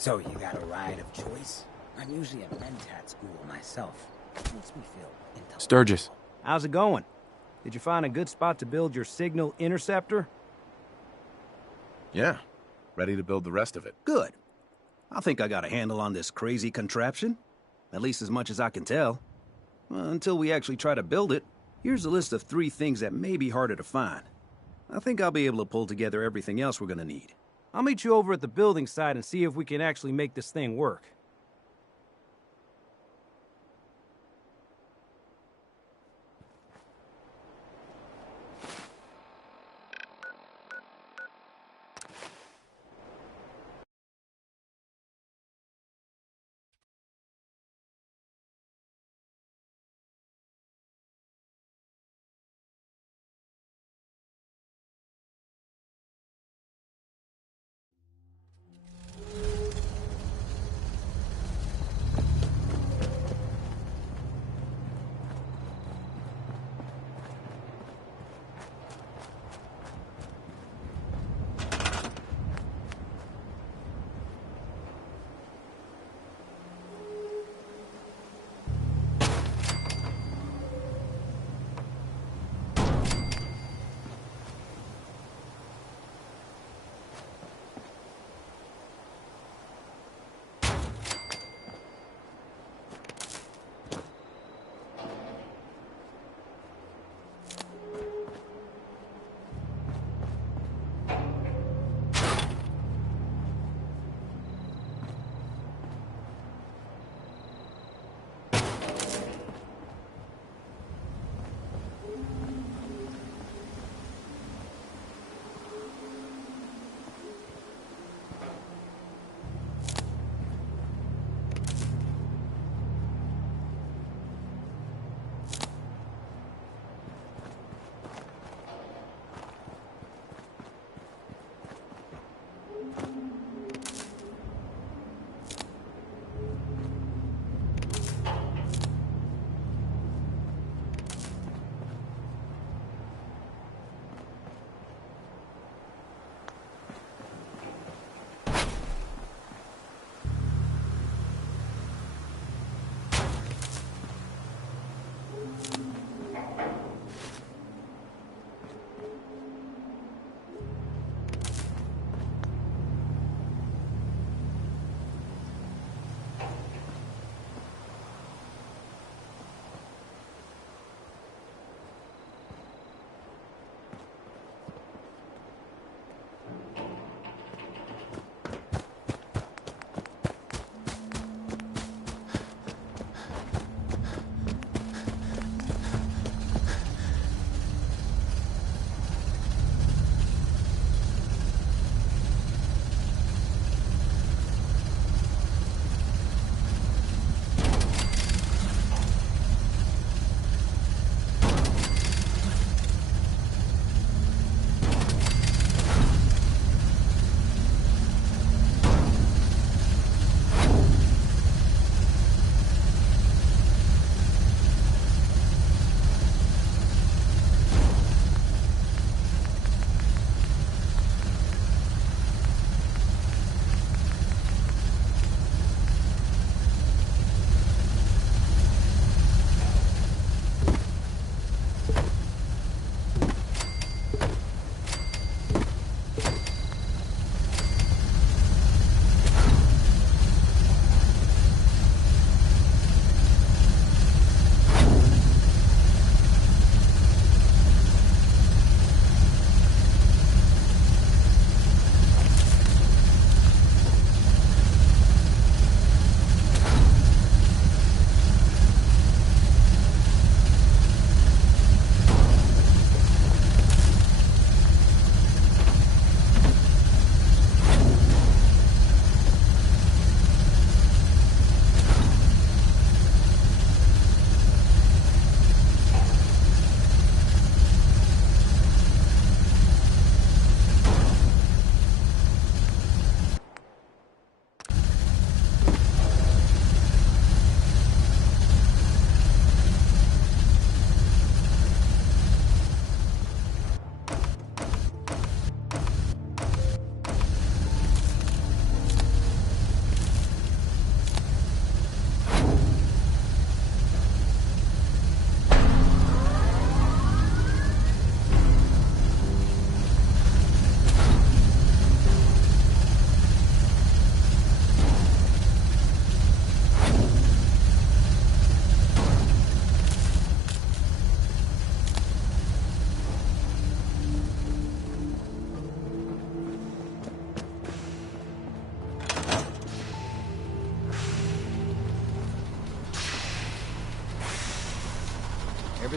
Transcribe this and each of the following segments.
So you got a ride of choice? I'm usually a mentat school myself. It makes me feel intelligent. Sturgis. How's it going? Did you find a good spot to build your signal interceptor? Yeah. Ready to build the rest of it. Good. I think I got a handle on this crazy contraption. At least as much as I can tell. Until we actually try to build it, here's a list of 3 things that may be harder to find. I think I'll be able to pull together everything else we're gonna need. I'll meet you over at the building site and see if we can actually make this thing work.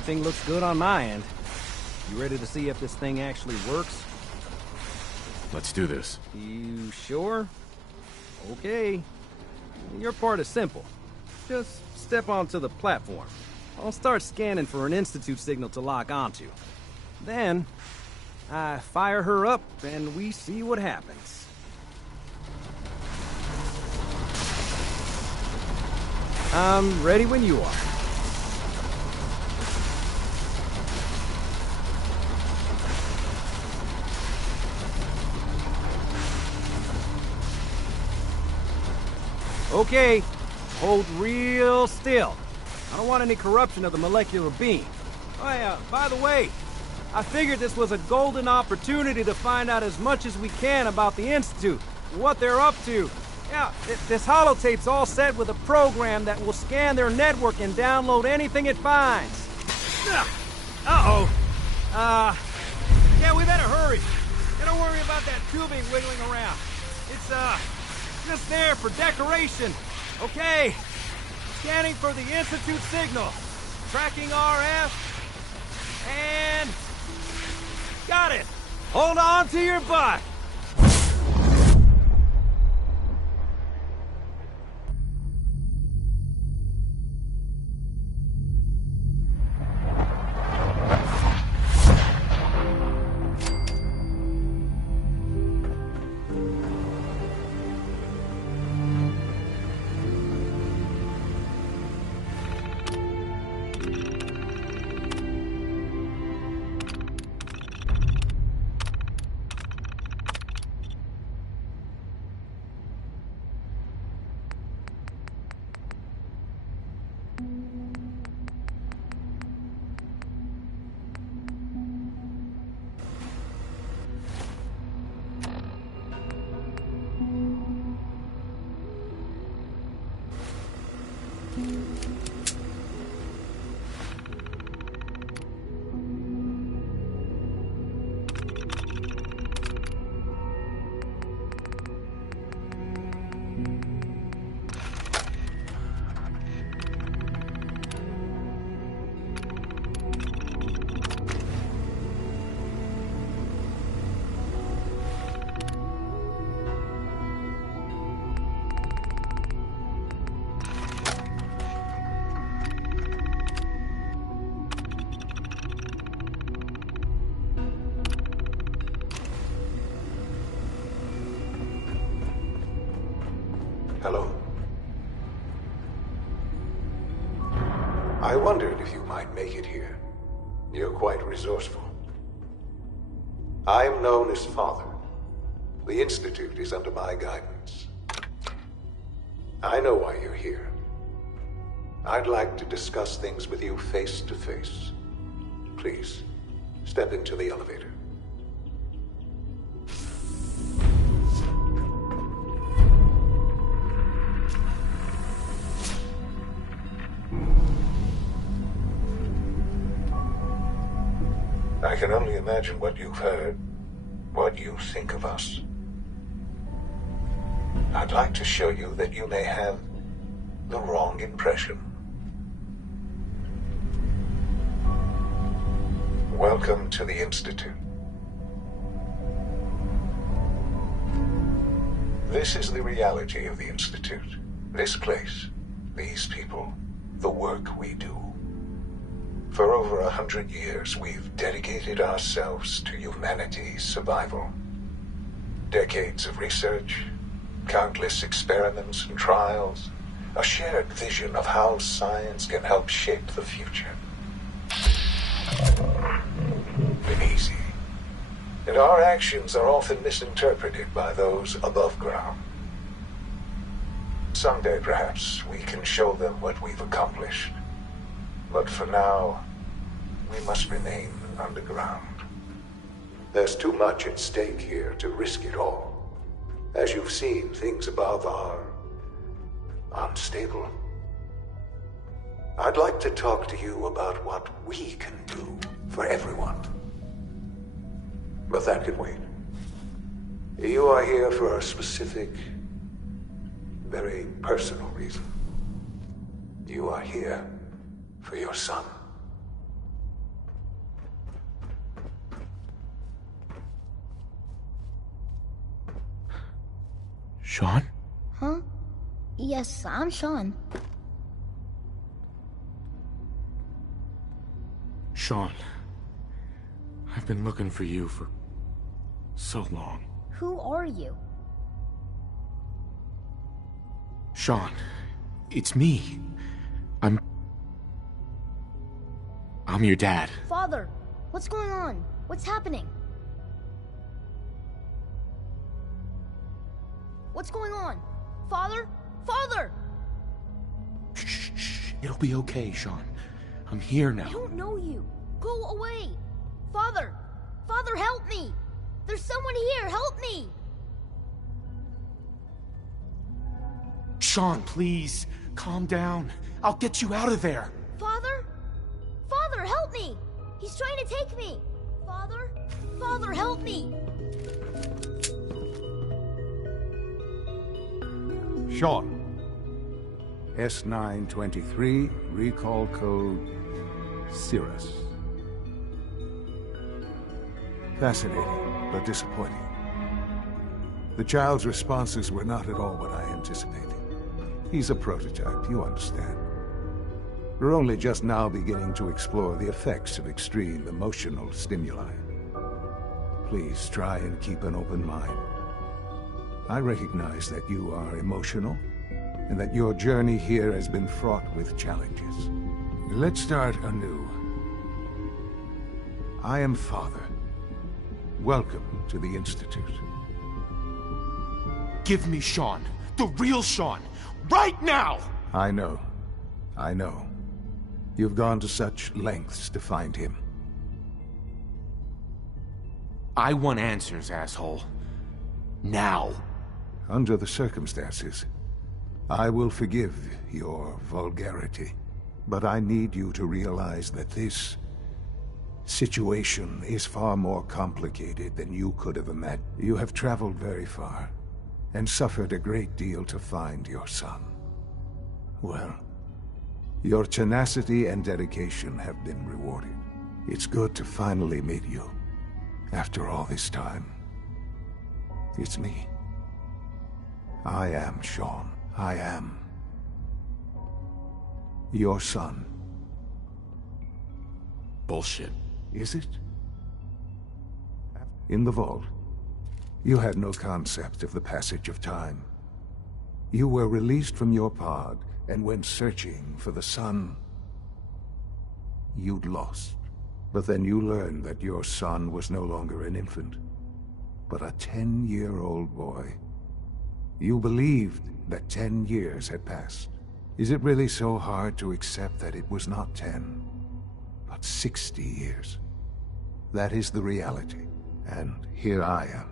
Everything looks good on my end. You ready to see if this thing actually works? Let's do this. You sure? Okay. Your part is simple. Just step onto the platform. I'll start scanning for an Institute signal to lock onto. Then, I fire her up and we see what happens. I'm ready when you are. Okay, hold real still. I don't want any corruption of the molecular beam. Oh yeah, by the way, I figured this was a golden opportunity to find out as much as we can about the Institute, what they're up to. Yeah, this holotape's all set with a program that will scan their network and download anything it finds. Uh-oh. Yeah, we better hurry. And don't worry about that tubing wiggling around. It's, just there for decoration. Okay. Scanning for the Institute signal. Tracking RF. And... got it. Hold on to your butt. Hello. I wondered if you might make it here. You're quite resourceful. I am known as Father. The Institute is under my guidance. I know why you're here. I'd like to discuss things with you face to face. Please, step into the elevator. I can only imagine what you've heard, what you think of us. I'd like to show you that you may have the wrong impression. Welcome to the Institute. This is the reality of the Institute. This place, these people, the work we do. For over 100 years, we've dedicated ourselves to humanity's survival. Decades of research, countless experiments and trials, a shared vision of how science can help shape the future. Been easy. And our actions are often misinterpreted by those above ground. Someday, perhaps, we can show them what we've accomplished. But for now, we must remain underground. There's too much at stake here to risk it all. As you've seen, things above are unstable. I'd like to talk to you about what we can do for everyone. But that can wait. You are here for a specific, very personal reason. You are here for your son. Sean? Huh? Yes, I'm Sean. Sean. I've been looking for you for so long. Who are you? Sean, it's me. I'm your dad. Father, what's going on? What's happening? What's going on? Father? Father! Shh. It'll be okay, Sean. I'm here now. I don't know you. Go away. Father! Father, help me! There's someone here, help me! Sean, please, calm down. I'll get you out of there. Father? Father, help me! He's trying to take me! Father? Father, help me! Sean. S923, recall code Cirrus. Fascinating, but disappointing. The child's responses were not at all what I anticipated. He's a prototype, you understand. We're only just now beginning to explore the effects of extreme emotional stimuli. Please try and keep an open mind. I recognize that you are emotional, and that your journey here has been fraught with challenges. Let's start anew. I am Father. Welcome to the Institute. Give me Sean. The real Sean. Right now! I know. You've gone to such lengths to find him. I want answers, asshole. Now. Under the circumstances, I will forgive your vulgarity. But I need you to realize that this situation is far more complicated than you could have imagined. You have traveled very far, and suffered a great deal to find your son. Well, your tenacity and dedication have been rewarded. It's good to finally meet you, after all this time. It's me. I am Sean. I am your son. Bullshit. Is it? In the vault, you had no concept of the passage of time. You were released from your pod, and went searching for the son you'd lost. But then you learned that your son was no longer an infant, but a 10-year-old boy. You believed that 10 years had passed. Is it really so hard to accept that it was not 10, but 60 years? That is the reality, and here I am.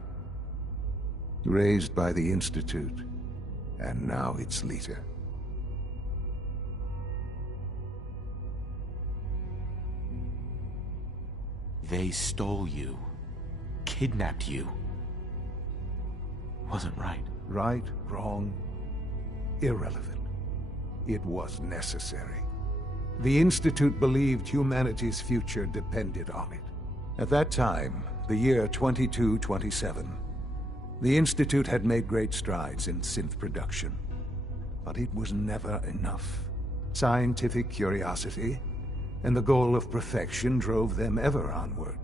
Raised by the Institute, and now its leader. They stole you. Kidnapped you. Wasn't right. Right, wrong, irrelevant. It was necessary. The Institute believed humanity's future depended on it. At that time, the year 2227, the Institute had made great strides in synth production. But it was never enough. Scientific curiosity and the goal of perfection drove them ever onward.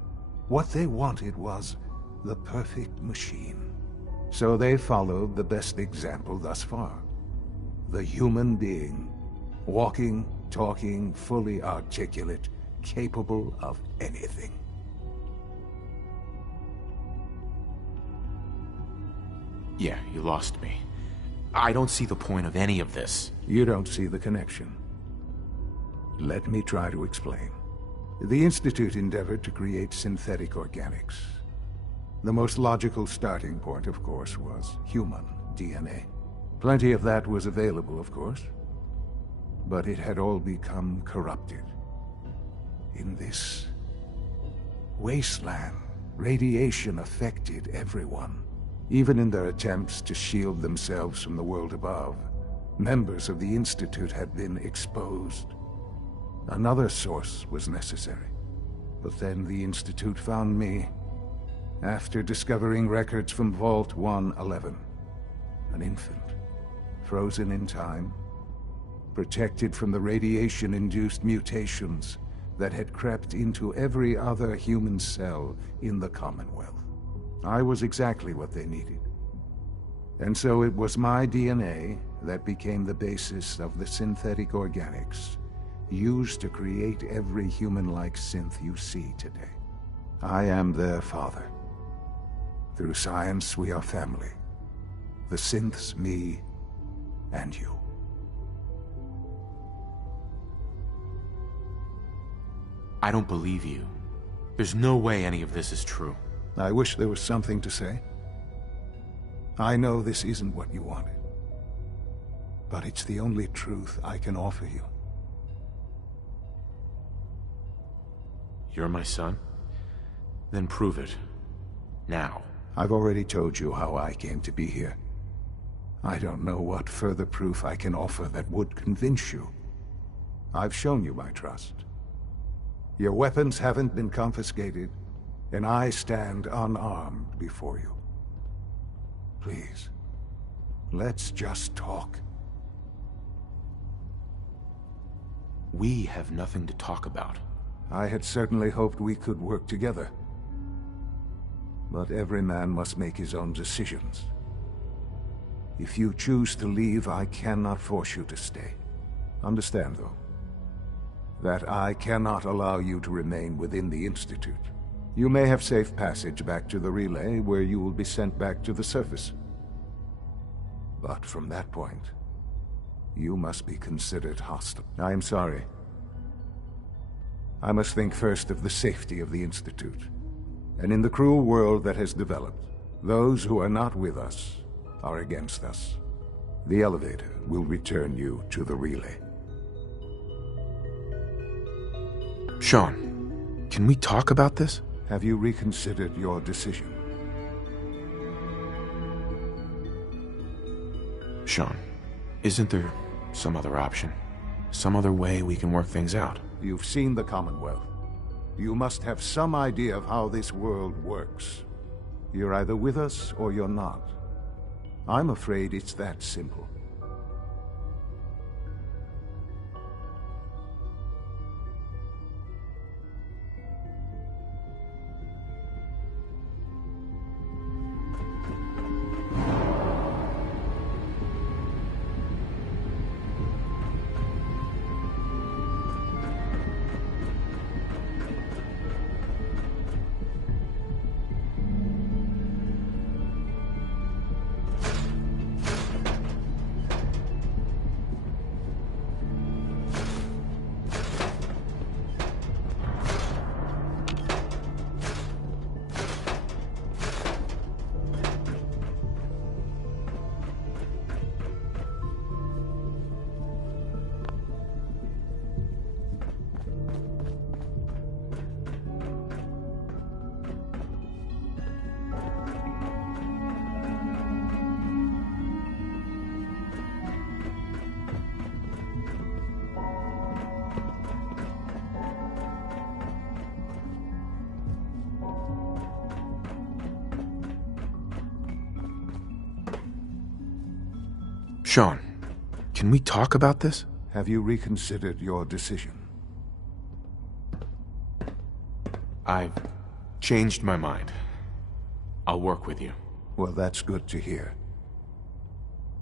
What they wanted was the perfect machine. So they followed the best example thus far. The human being. Walking, talking, fully articulate, capable of anything. Yeah, you lost me. I don't see the point of any of this. You don't see the connection. Let me try to explain. The Institute endeavored to create synthetic organics. The most logical starting point, of course, was human DNA. Plenty of that was available, of course. But it had all become corrupted. In this wasteland, radiation affected everyone. Even in their attempts to shield themselves from the world above, members of the Institute had been exposed. Another source was necessary. But then the Institute found me, after discovering records from Vault 111. An infant, frozen in time, protected from the radiation-induced mutations that had crept into every other human cell in the Commonwealth. I was exactly what they needed. And so it was my DNA that became the basis of the synthetic organics used to create every human-like synth you see today. I am their father. Through science, we are family. The synths, me, and you. I don't believe you. There's no way any of this is true. I wish there was something to say. I know this isn't what you wanted, but it's the only truth I can offer you. You're my son? Then prove it. Now. I've already told you how I came to be here. I don't know what further proof I can offer that would convince you. I've shown you my trust. Your weapons haven't been confiscated, and I stand unarmed before you. Please, let's just talk. We have nothing to talk about. I had certainly hoped we could work together. But every man must make his own decisions. If you choose to leave, I cannot force you to stay. Understand, though, that I cannot allow you to remain within the Institute. You may have safe passage back to the relay, where you will be sent back to the surface. But from that point, you must be considered hostile. I am sorry. I must think first of the safety of the Institute. And in the cruel world that has developed, those who are not with us are against us. The elevator will return you to the relay. Sean, can we talk about this? Have you reconsidered your decision? Sean, isn't there some other option? Some other way we can work things out? You've seen the Commonwealth. You must have some idea of how this world works. You're either with us or you're not. I'm afraid it's that simple. Sean, can we talk about this? Have you reconsidered your decision? I've changed my mind. I'll work with you. Well, that's good to hear.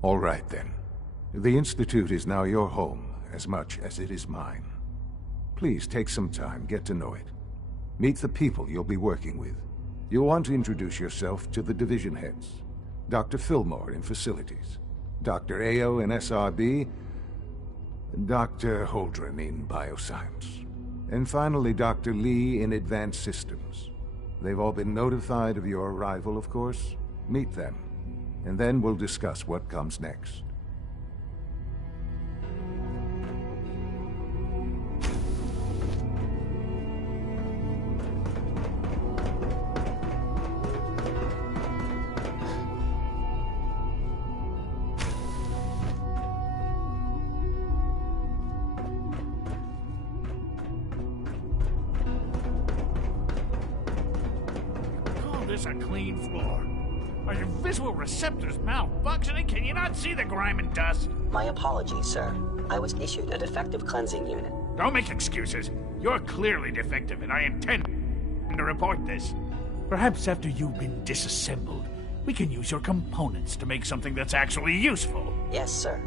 All right, then. The Institute is now your home, as much as it is mine. Please take some time, get to know it. Meet the people you'll be working with. You'll want to introduce yourself to the division heads. Dr. Fillmore in Facilities, Dr. Ayo in SRB, Dr. Holdren in Bioscience, and finally Dr. Lee in Advanced Systems. They've all been notified of your arrival, of course. Meet them, and then we'll discuss what comes next. Call this a clean floor. Are your visual receptors malfunctioning? Can you not see the grime and dust? My apologies, sir. I was issued a defective cleansing unit. Don't make excuses. You're clearly defective, and I intend to report this. Perhaps after you've been disassembled, we can use your components to make something that's actually useful. Yes, sir.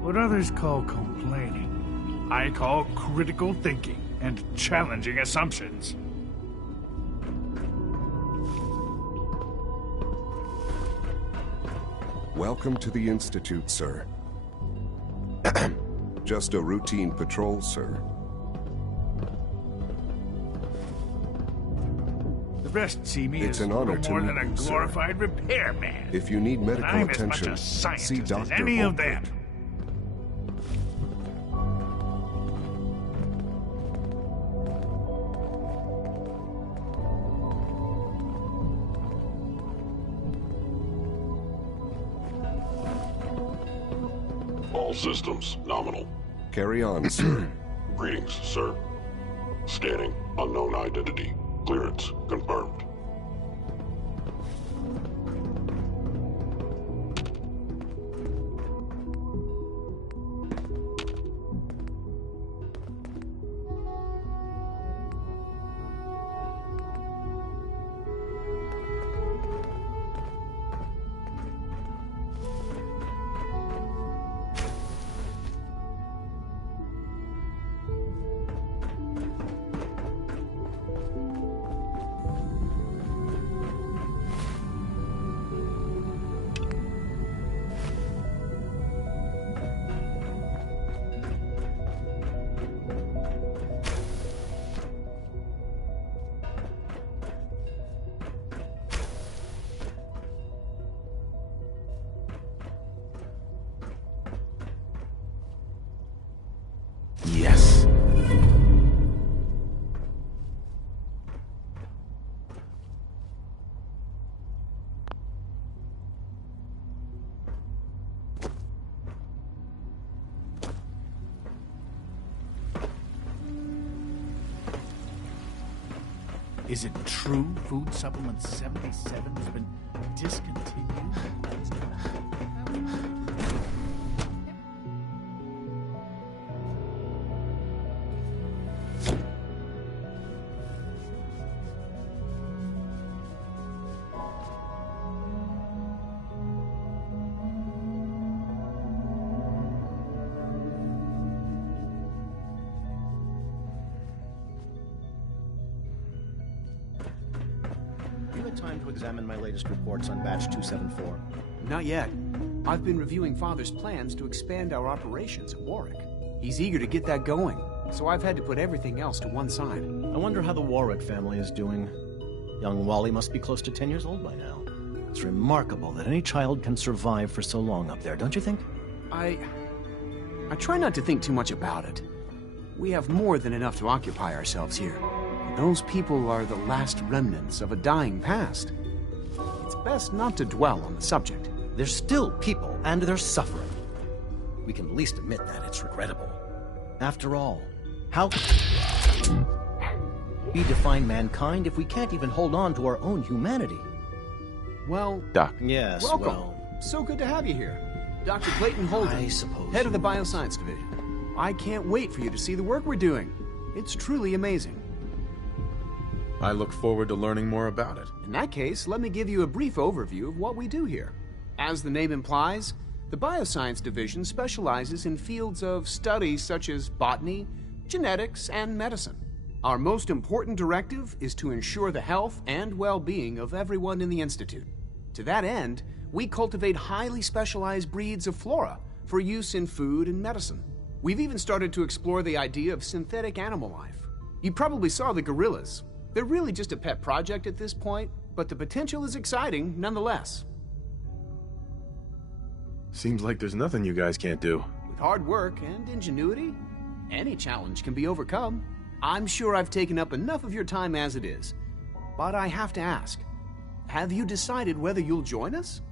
What others call complaining, I call critical thinking and challenging assumptions. Welcome to the Institute, sir. Just a routine patrol, sir. The rest see me It's as an honor little to more meet than a you, sir. glorified repairman. If you need And medical I'm as much attention, a see scientist as Dr. any of Holford. them. All systems nominal. Carry on, sir. Greetings, sir. Scanning. Unknown identity. Clearance confirmed. Yes. Is it true Food Supplement 77 has been discontinued? You had time to examine my latest reports on Batch 274. Not yet. I've been reviewing Father's plans to expand our operations at Warwick. He's eager to get that going, so I've had to put everything else to one side. I wonder how the Warwick family is doing. Young Wally must be close to 10 years old by now. It's remarkable that any child can survive for so long up there, don't you think? I try not to think too much about it. We have more than enough to occupy ourselves here. Those people are the last remnants of a dying past. It's best not to dwell on the subject. They're still people, and they're suffering. We can at least admit that it's regrettable. After all, how we define mankind if we can't even hold on to our own humanity? Well, Doc. Yes, welcome. well, So good to have you here. Dr. Clayton Holden, I suppose head of the you- Bioscience Division. I can't wait for you to see the work we're doing. It's truly amazing. I look forward to learning more about it. In that case, let me give you a brief overview of what we do here. As the name implies, the Bioscience Division specializes in fields of study such as botany, genetics, and medicine. Our most important directive is to ensure the health and well-being of everyone in the Institute. To that end, we cultivate highly specialized breeds of flora for use in food and medicine. We've even started to explore the idea of synthetic animal life. You probably saw the gorillas. They're really just a pet project at this point, but the potential is exciting nonetheless. Seems like there's nothing you guys can't do. With hard work and ingenuity, any challenge can be overcome. I'm sure I've taken up enough of your time as it is, but I have to ask, have you decided whether you'll join us?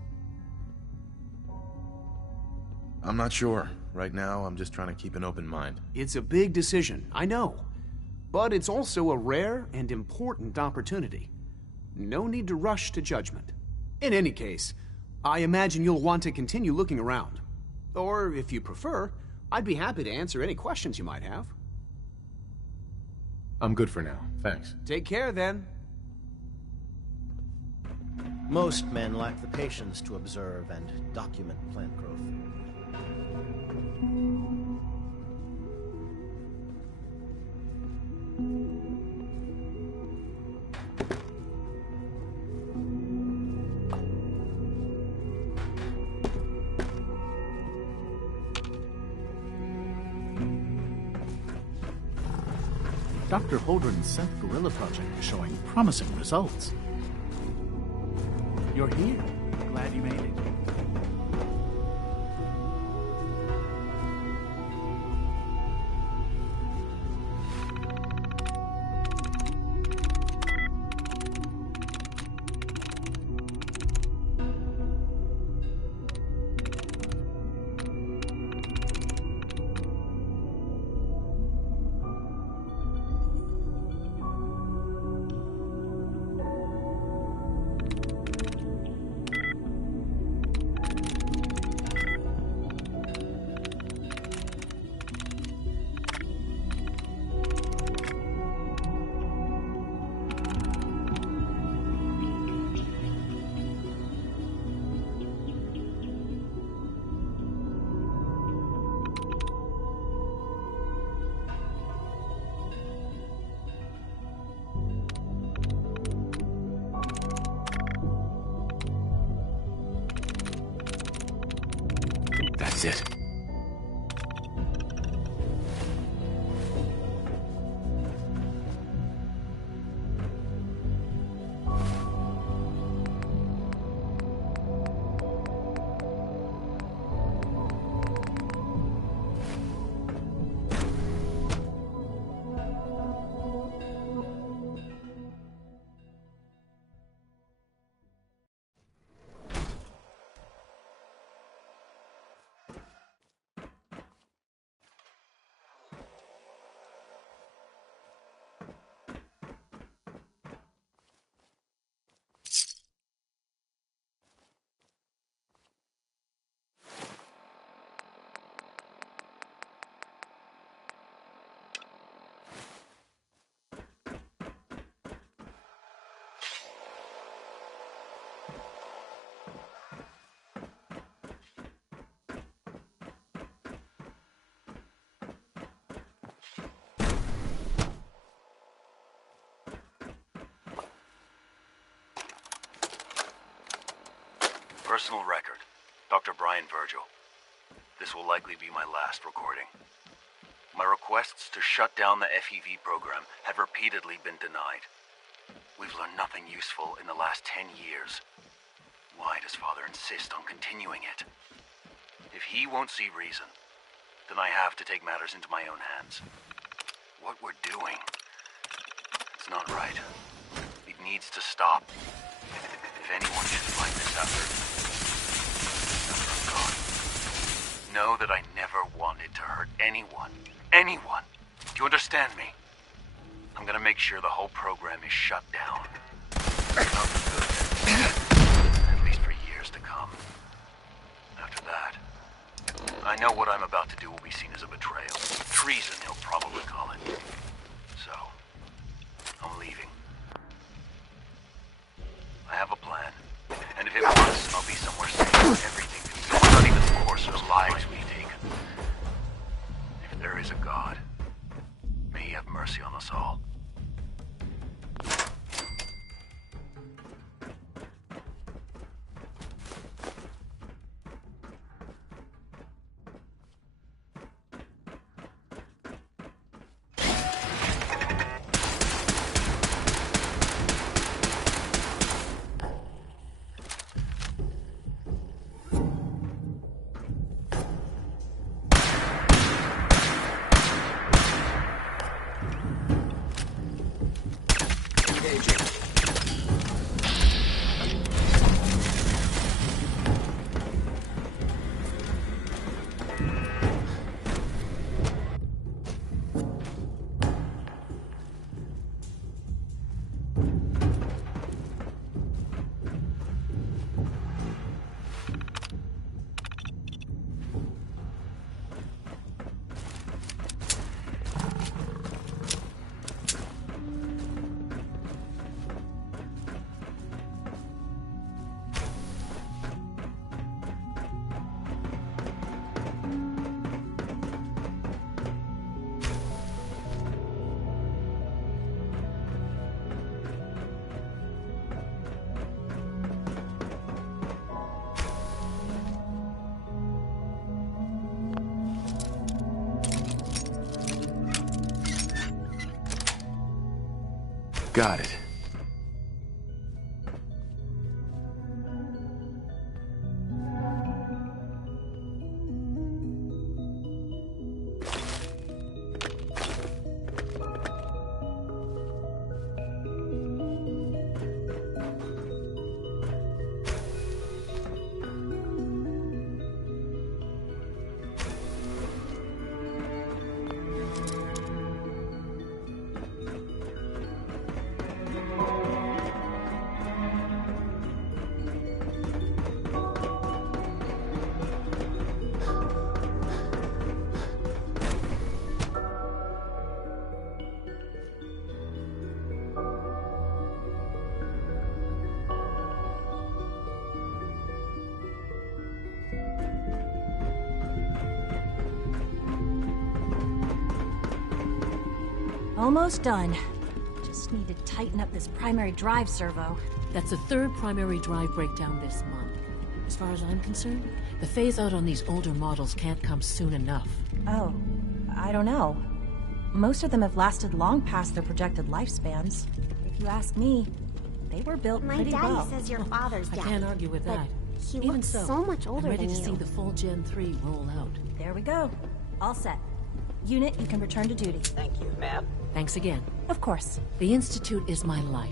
I'm not sure. Right now, I'm just trying to keep an open mind. It's a big decision, I know, but it's also a rare and important opportunity. No need to rush to judgment. In any case, I imagine you'll want to continue looking around. Or, if you prefer, I'd be happy to answer any questions you might have. I'm good for now, thanks. Take care, then. Most men lack the patience to observe and document plant growth. Dr. Holdren's Synth Gorilla project is showing promising results. You're here. Glad you made it. That's it. Personal record, Dr. Brian Virgil. This will likely be my last recording. My requests to shut down the FEV program have repeatedly been denied. We've learned nothing useful in the last 10 years. Why does Father insist on continuing it? If he won't see reason, then I have to take matters into my own hands. What we're doing, it's not right. It needs to stop. If anyone should find this out, know that I never wanted to hurt anyone. Anyone. Do you understand me? I'm gonna make sure the whole program is shut down. Not good. At least for years to come. After that, I know what I'm about to do will be seen as a betrayal. Treason, he'll probably call it. So, I'm leaving. I have a plan. And if it works, I'll be somewhere safe where everything can go, not even the course of the lives we take. If there is a God, may he have mercy on us all. Got it. Almost done. Just need to tighten up this primary drive servo. That's the third primary drive breakdown this month. As far as I'm concerned, the phase-out on these older models can't come soon enough. Oh, I don't know. Most of them have lasted long past their projected lifespans. If you ask me, they were built pretty well. My daddy says your father's I daddy. can't argue with but that. He Even looks so much older I'm ready than to you. see the full Gen 3 roll out. There we go. All set. Unit, you can return to duty. Thank you, ma'am. Thanks again. Of course. The Institute is my life.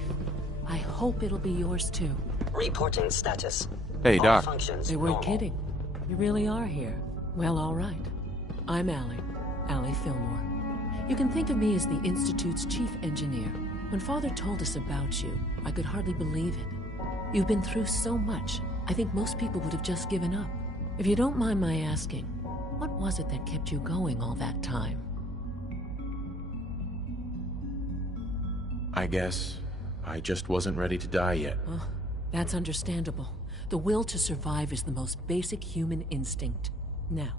I hope it'll be yours too. Reporting status. Hey, All Doc. functions They weren't normal. kidding. You really are here. Well, all right. I'm Allie Fillmore. You can think of me as the Institute's chief engineer. When Father told us about you, I could hardly believe it. You've been through so much, I think most people would have just given up. If you don't mind my asking, what was it that kept you going all that time? I guess I just wasn't ready to die yet. Oh, that's understandable. The will to survive is the most basic human instinct. Now,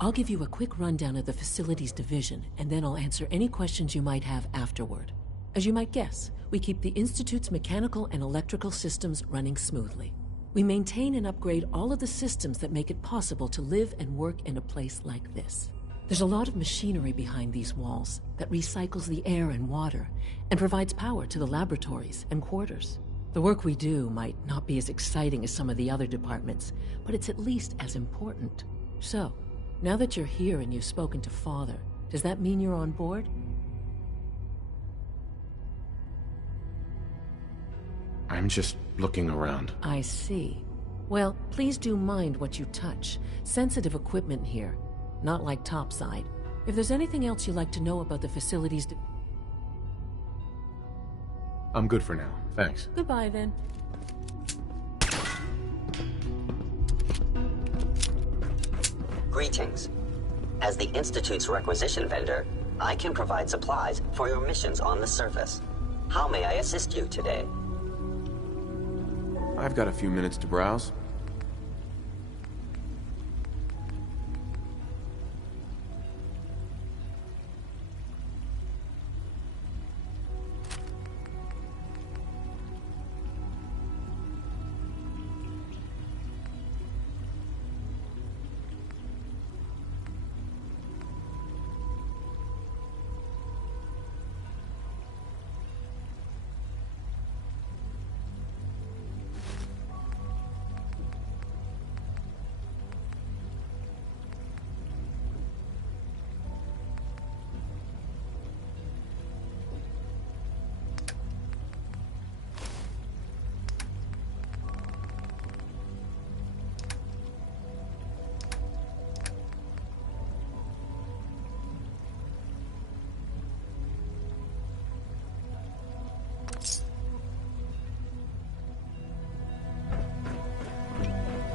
I'll give you a quick rundown of the facilities division, and then I'll answer any questions you might have afterward. As you might guess, we keep the Institute's mechanical and electrical systems running smoothly. We maintain and upgrade all of the systems that make it possible to live and work in a place like this. There's a lot of machinery behind these walls that recycles the air and water and provides power to the laboratories and quarters. The work we do might not be as exciting as some of the other departments, but it's at least as important. So, now that you're here and you've spoken to Father, does that mean you're on board? I'm just looking around. I see. Well, please do mind what you touch. Sensitive equipment here, not like topside. If there's anything else you'd like to know about the facilities... I'm good for now, thanks. Goodbye, then. Greetings. As the Institute's requisition vendor, I can provide supplies for your missions on the surface. How may I assist you today? I've got a few minutes to browse.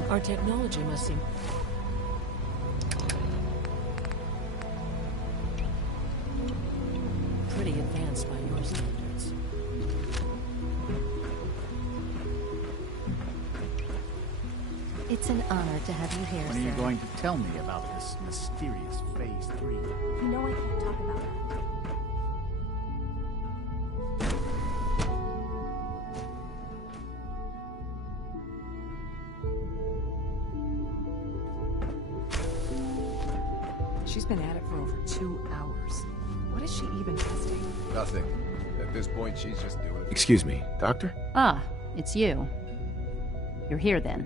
Our technology must seem... pretty advanced by your standards. It's an honor to have you here, When sir. are you going to tell me about this mysterious Phase 3? You know I can't talk about that. She's been at it for over 2 hours. What is she even testing? Nothing. At this point, she's just doing it. Excuse me, Doctor? Ah, it's you. You're here then.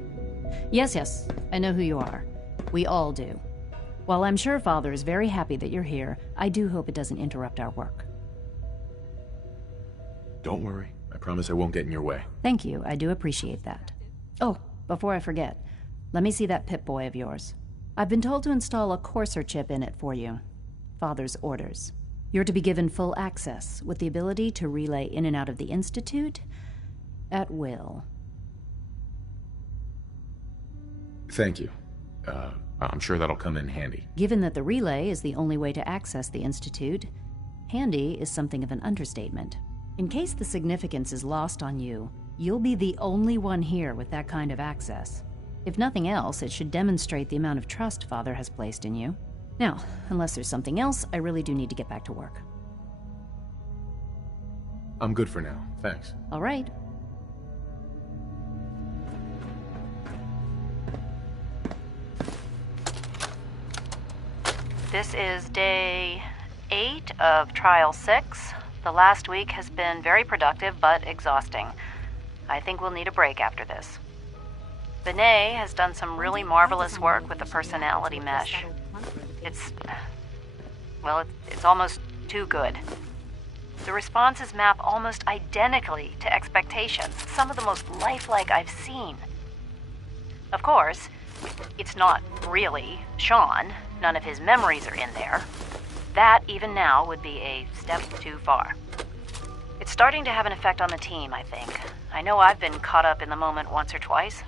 Yes, I know who you are. We all do. While I'm sure Father is very happy that you're here, I do hope it doesn't interrupt our work. Don't worry. I promise I won't get in your way. Thank you, I do appreciate that. Oh, before I forget, let me see that Pip-Boy of yours. I've been told to install a Courser chip in it for you. Father's orders. You're to be given full access, with the ability to relay in and out of the Institute at will. Thank you. I'm sure that'll come in handy. Given that the relay is the only way to access the Institute, handy is something of an understatement. In case the significance is lost on you, you'll be the only one here with that kind of access. If nothing else, it should demonstrate the amount of trust Father has placed in you. Now, unless there's something else, I really do need to get back to work. I'm good for now, thanks. All right. This is day 8 of Trial 6. The last week has been very productive, but exhausting. I think we'll need a break after this. Benet has done some really marvelous work with the personality mesh. It's almost too good. The responses map almost identically to expectations, some of the most lifelike I've seen. Of course, it's not really Sean. None of his memories are in there. That, even now, would be a step too far. It's starting to have an effect on the team, I think. I know I've been caught up in the moment once or twice.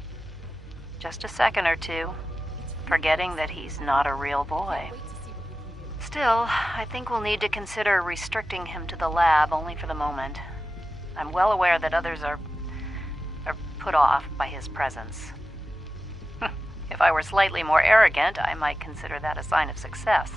Just a second or two, forgetting that he's not a real boy. Still, I think we'll need to consider restricting him to the lab only for the moment. I'm well aware that others are put off by his presence. If I were slightly more arrogant, I might consider that a sign of success.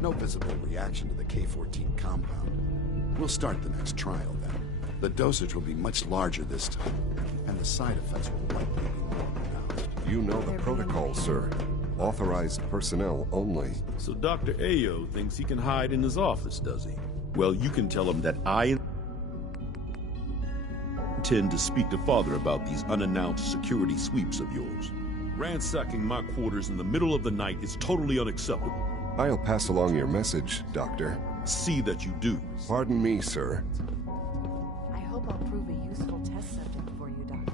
No visible reaction to the K-14 compound. We'll start the next trial then. The dosage will be much larger this time, and the side effects will likely be more pronounced. You know the protocol, sir. Authorized personnel only. So Dr. Ayo thinks he can hide in his office, does he? Well, you can tell him that I intend to speak to Father about these unannounced security sweeps of yours. Ransacking my quarters in the middle of the night is totally unacceptable. I'll pass along your message, Doctor. See that you do. Pardon me, sir. I hope I'll prove a useful test subject for you, Doctor.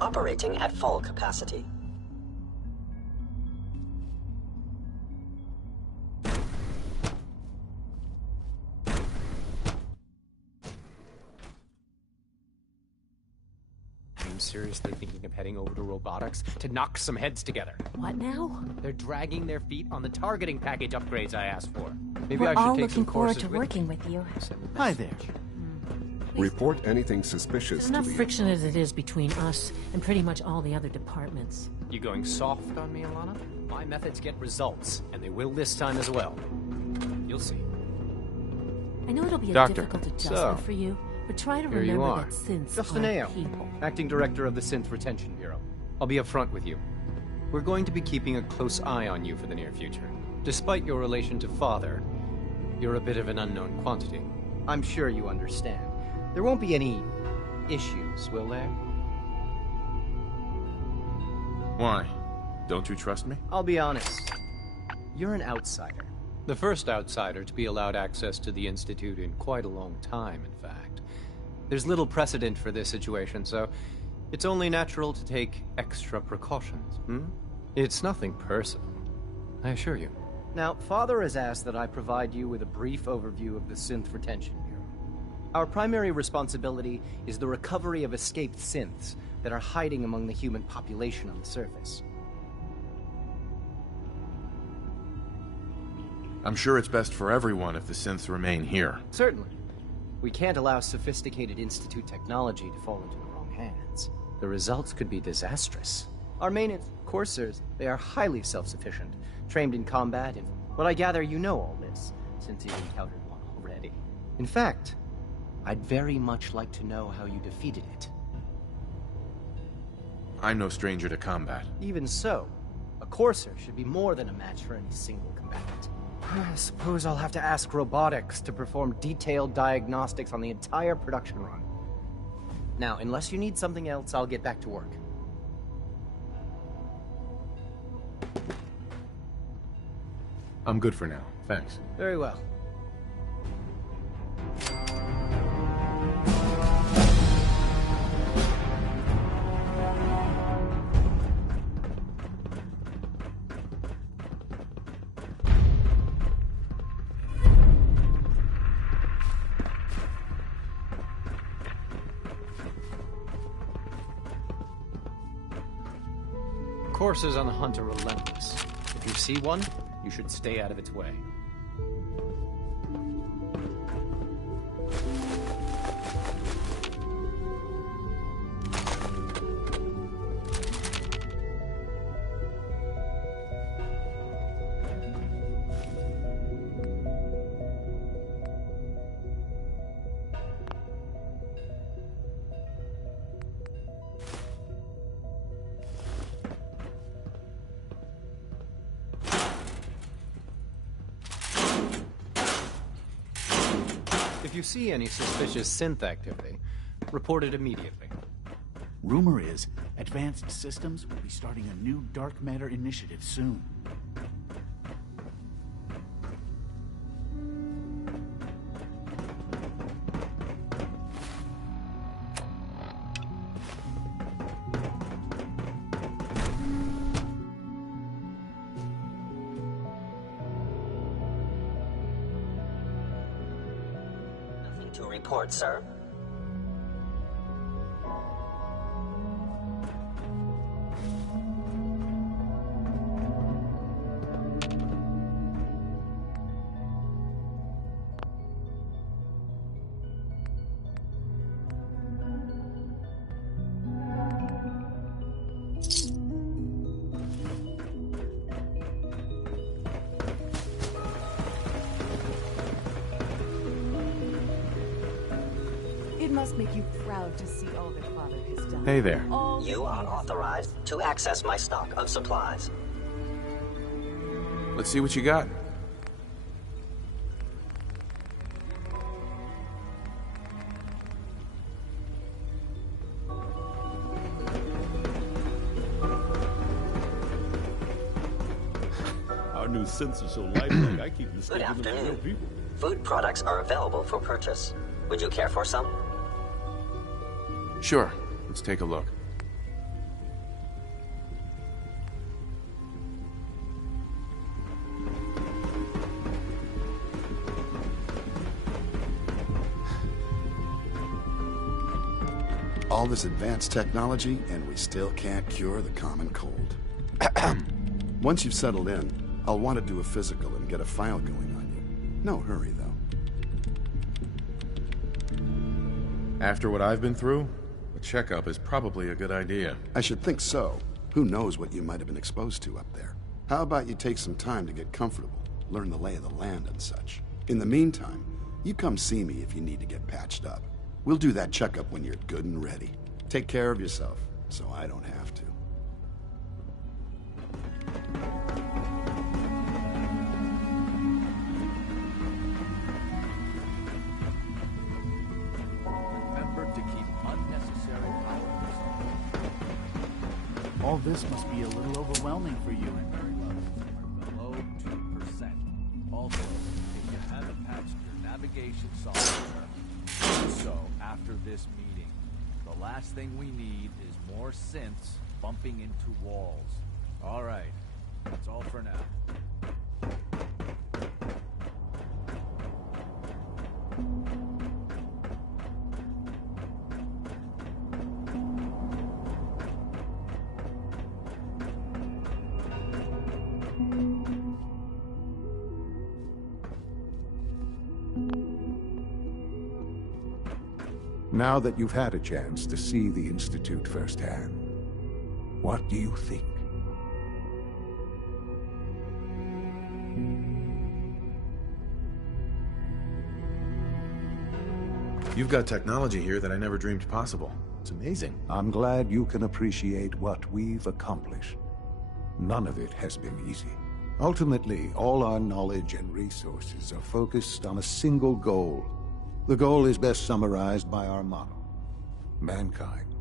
Operating at full capacity. I'm seriously thinking of heading over to robotics to knock some heads together. What now? They're dragging their feet on the targeting package upgrades I asked for. Maybe We're I should all take looking some forward courses to with working with you. Hi there. Report anything suspicious There's to enough the... friction as it is between us and pretty much all the other departments. You going soft on me, Alana? My methods get results, and they will this time as well. You'll see. I know it'll be a Doctor, difficult adjustment so, for you, but try to here you remember are. that synths Justin are Ayo, people. Acting Director of the Synth Retention Bureau. I'll be upfront with you. We're going to be keeping a close eye on you for the near future. Despite your relation to Father, you're a bit of an unknown quantity. I'm sure you understand. There won't be any issues, will there? Why? Don't you trust me? I'll be honest. You're an outsider. The first outsider to be allowed access to the Institute in quite a long time, in fact. There's little precedent for this situation, so it's only natural to take extra precautions. It's nothing personal, I assure you. Now, Father has asked that I provide you with a brief overview of the Synth Retention Bureau. Our primary responsibility is the recovery of escaped synths that are hiding among the human population on the surface. I'm sure it's best for everyone if the synths remain here. Certainly. We can't allow sophisticated Institute technology to fall into the wrong hands. The results could be disastrous. Our main coursers, they are highly self-sufficient, trained in combat, and what I gather you know all this, since you've encountered one already. In fact, I'd very much like to know how you defeated it. I'm no stranger to combat. Even so, a Courser should be more than a match for any single combatant. I suppose I'll have to ask robotics to perform detailed diagnostics on the entire production run. Now, unless you need something else, I'll get back to work. I'm good for now, thanks. Very well. Coursers on the hunt are relentless. If you see one, you should stay out of its way. If you see any suspicious synth activity, report it immediately. Rumor is, Advanced Systems will be starting a new dark matter initiative soon. To report, sir. It must make you proud to see all that Father has done. Hey there. You are authorized to access my stock of supplies. Let's see what you got. Our new synths are so lifelike, I keep Good mistaking them for real afternoon. people. Food products are available for purchase. Would you care for some? Sure, let's take a look. All this advanced technology, and we still can't cure the common cold. Once you've settled in, I'll want to do a physical and get a file going on you. No hurry, though. After what I've been through, a checkup is probably a good idea. I should think so. Who knows what you might have been exposed to up there? How about you take some time to get comfortable, learn the lay of the land and such. In the meantime, you come see me if you need to get patched up. We'll do that checkup when you're good and ready. Take care of yourself, so I don't have to. Remember to keep unnecessary power. All this must be a little overwhelming for you. Below 2%. Also, if you haven't patched your navigation software, do so after this meeting. The last thing we need is more synths bumping into walls. All right, that's all for now. Now that you've had a chance to see the Institute firsthand, what do you think? You've got technology here that I never dreamed possible. It's amazing. I'm glad you can appreciate what we've accomplished. None of it has been easy. Ultimately, all our knowledge and resources are focused on a single goal. The goal is best summarized by our motto: mankind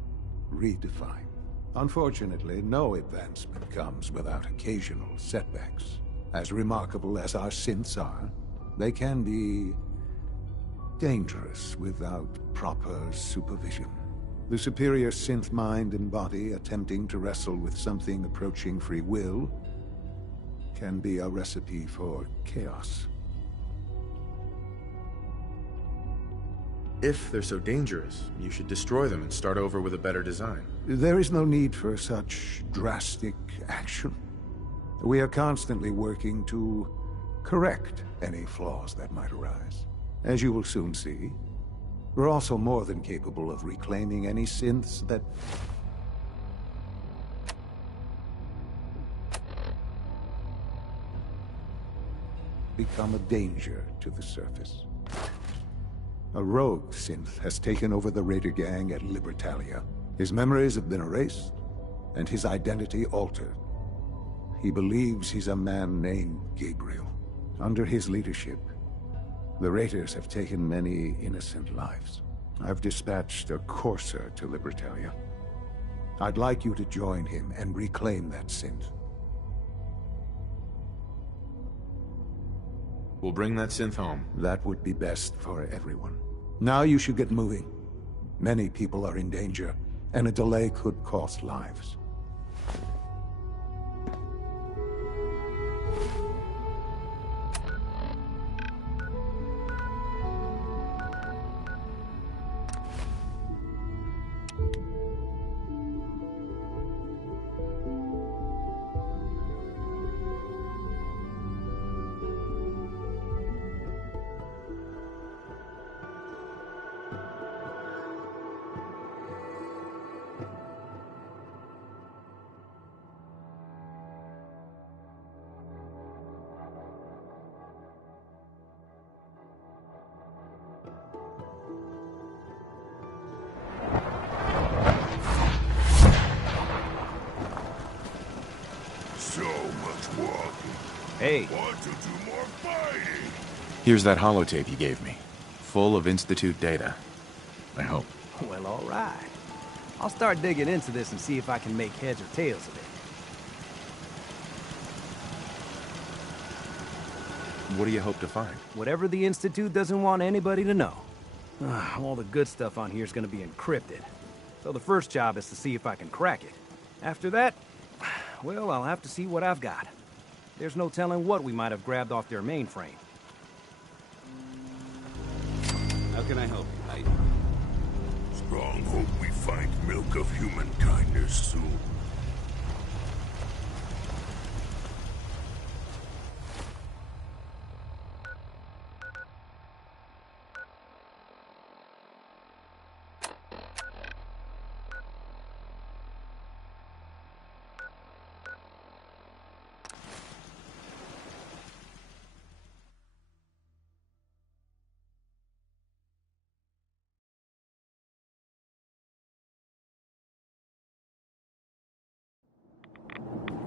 redefined. Unfortunately, no advancement comes without occasional setbacks. As remarkable as our synths are, they can be dangerous without proper supervision. The superior synth mind and body attempting to wrestle with something approaching free will can be a recipe for chaos. If they're so dangerous, you should destroy them and start over with a better design. There is no need for such drastic action. We are constantly working to correct any flaws that might arise. As you will soon see, we're also more than capable of reclaiming any synths that become a danger to the surface. A rogue synth has taken over the Raider gang at Libertalia. His memories have been erased, and his identity altered. He believes he's a man named Gabriel. Under his leadership, the Raiders have taken many innocent lives. I've dispatched a courser to Libertalia. I'd like you to join him and reclaim that synth. We'll bring that synth home. That would be best for everyone. Now you should get moving. Many people are in danger, and a delay could cost lives. Hey. Want to do more fighting? Here's that holotape you gave me. Full of Institute data. I hope. Well, all right. I'll start digging into this and see if I can make heads or tails of it. What do you hope to find? Whatever the Institute doesn't want anybody to know. All the good stuff on here is going to be encrypted. So the first job is to see if I can crack it. After that, well, I'll have to see what I've got. There's no telling what we might have grabbed off their mainframe. How can I help you, Knight? Strong hope we find milk of human kindness soon.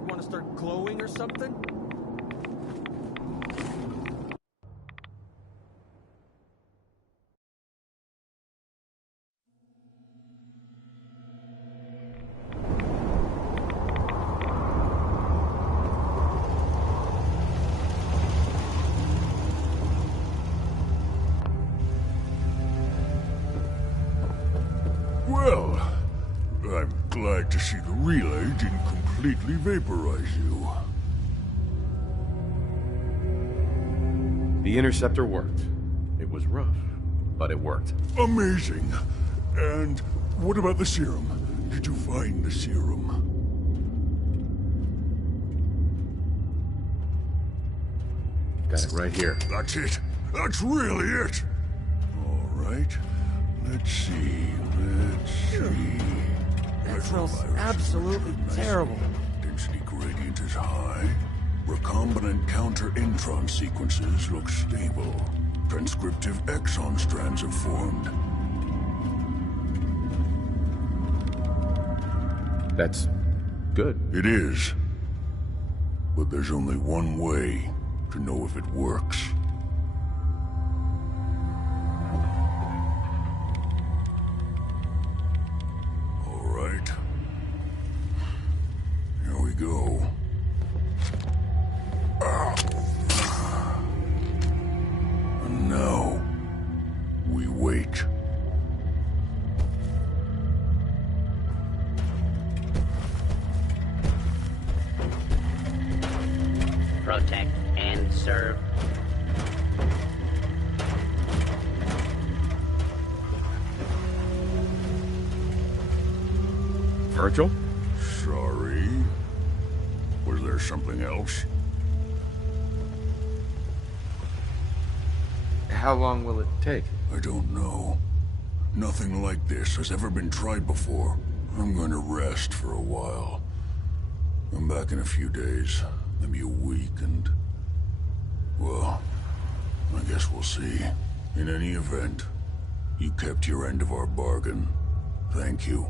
Want to start glowing or something? Well, I'm glad to see the relay didn't completely vaporize you. The interceptor worked. It was rough, but it worked. Amazing. And what about the serum? Did you find the serum? Got it right here. That's it. That's really it. All right. Let's see. That smells absolutely terrible. Density gradient is high. Recombinant counter-intron sequences look stable. Transcriptive exon strands are formed. That's good. It is. But there's only one way to know if it works. All right. Here we go. And now, we wait. Protect and serve. Virgil? Sorry. Was there something else? How long will it take? I don't know. Nothing like this has ever been tried before. I'm going to rest for a while. I'm back in a few days, maybe a week, and... well, I guess we'll see. In any event, you kept your end of our bargain. Thank you.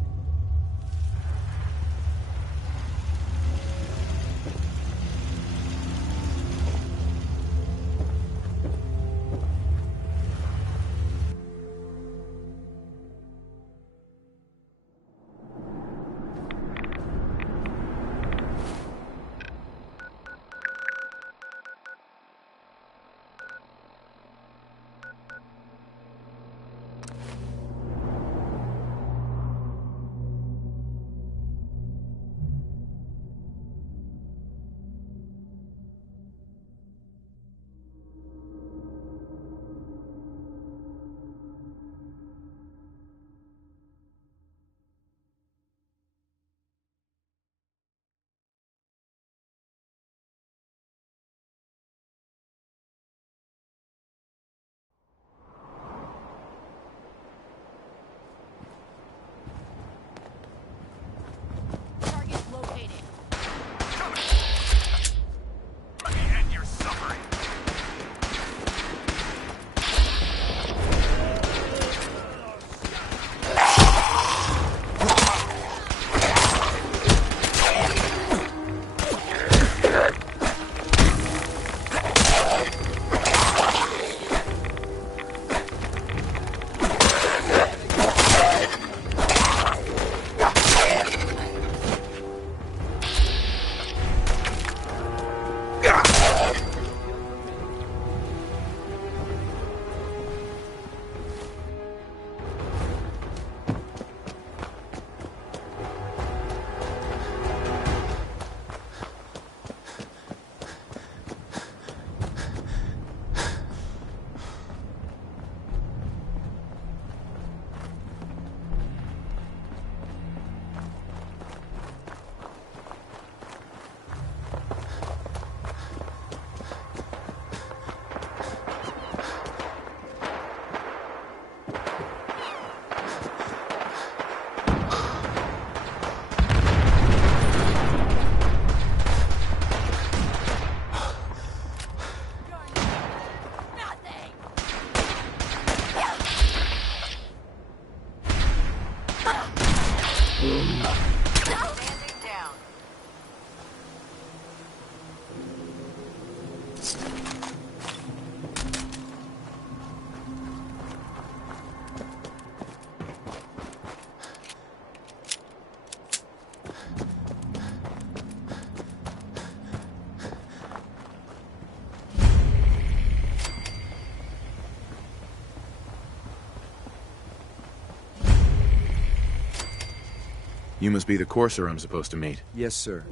You must be the courser I'm supposed to meet. Yes, sir.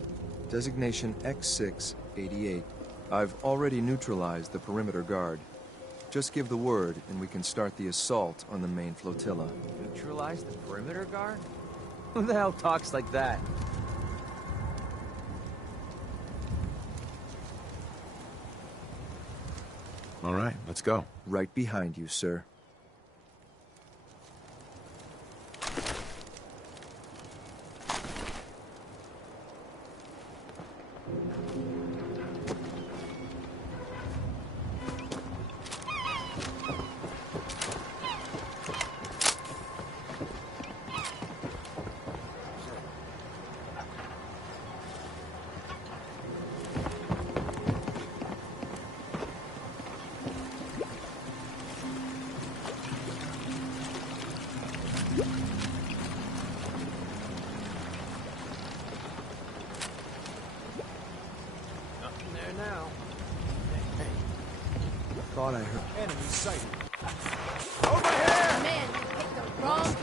Designation X688. I've already neutralized the perimeter guard. Just give the word, and we can start the assault on the main flotilla. Neutralize the perimeter guard? Who the hell talks like that? All right, let's go. Right behind you, sir. thought I heard. Enemy sighted. Man, you picked the wrong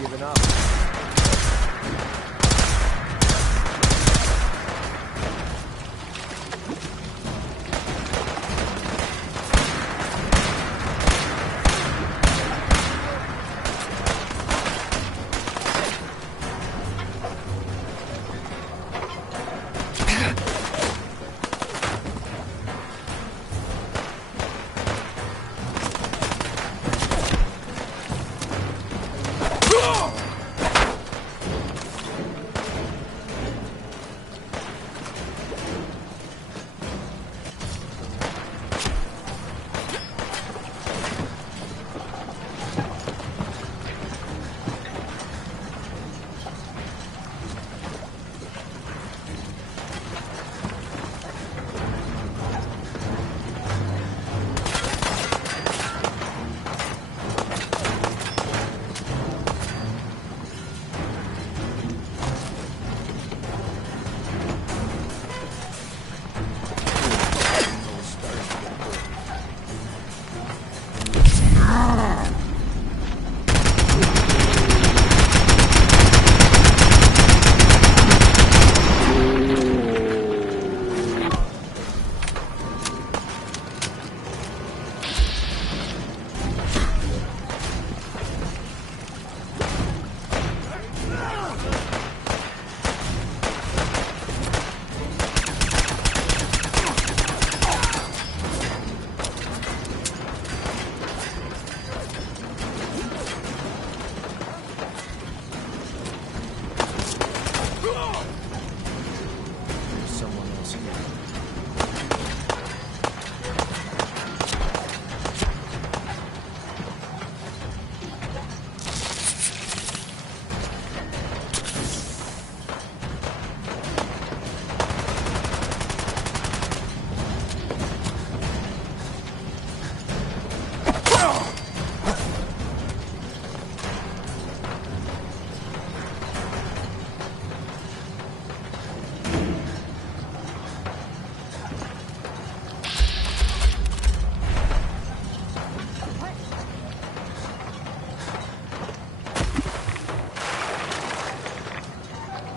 Given up.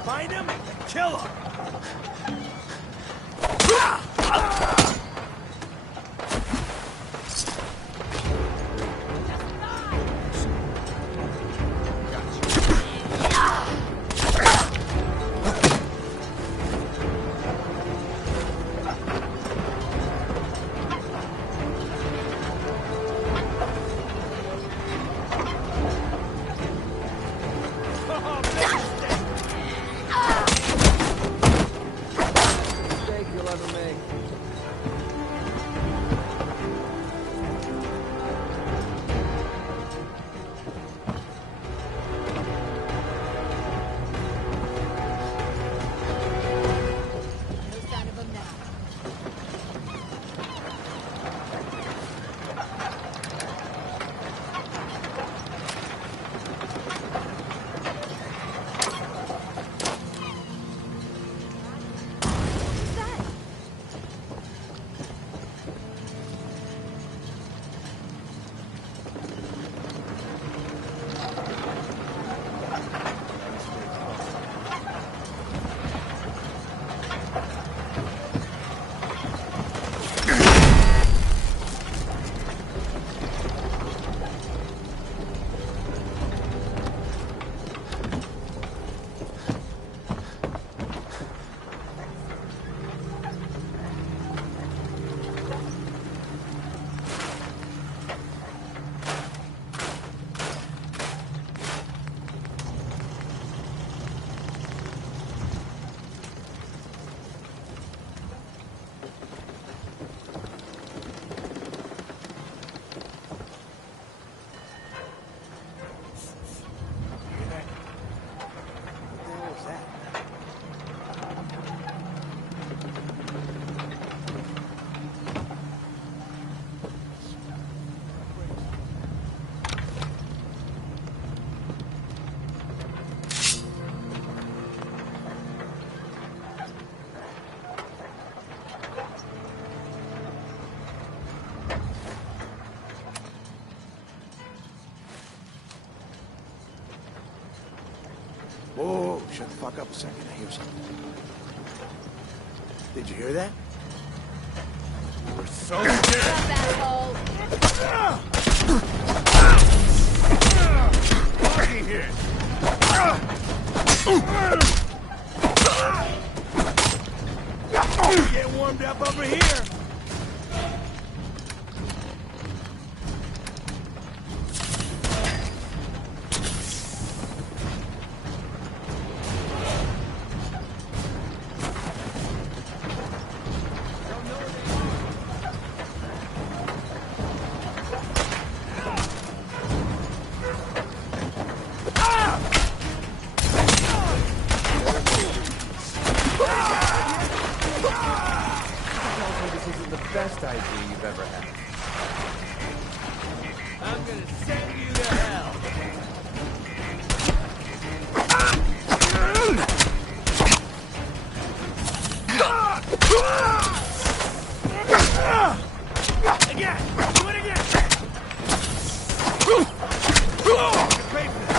Find him and kill him! Mistake you'll ever make. Whoa, shut the fuck up a second. I hear something. Did you hear that? We're so fucking here. Get warmed up over here. Best idea you've ever had. I'm gonna send you to hell. Again! Do it again! Pay for that.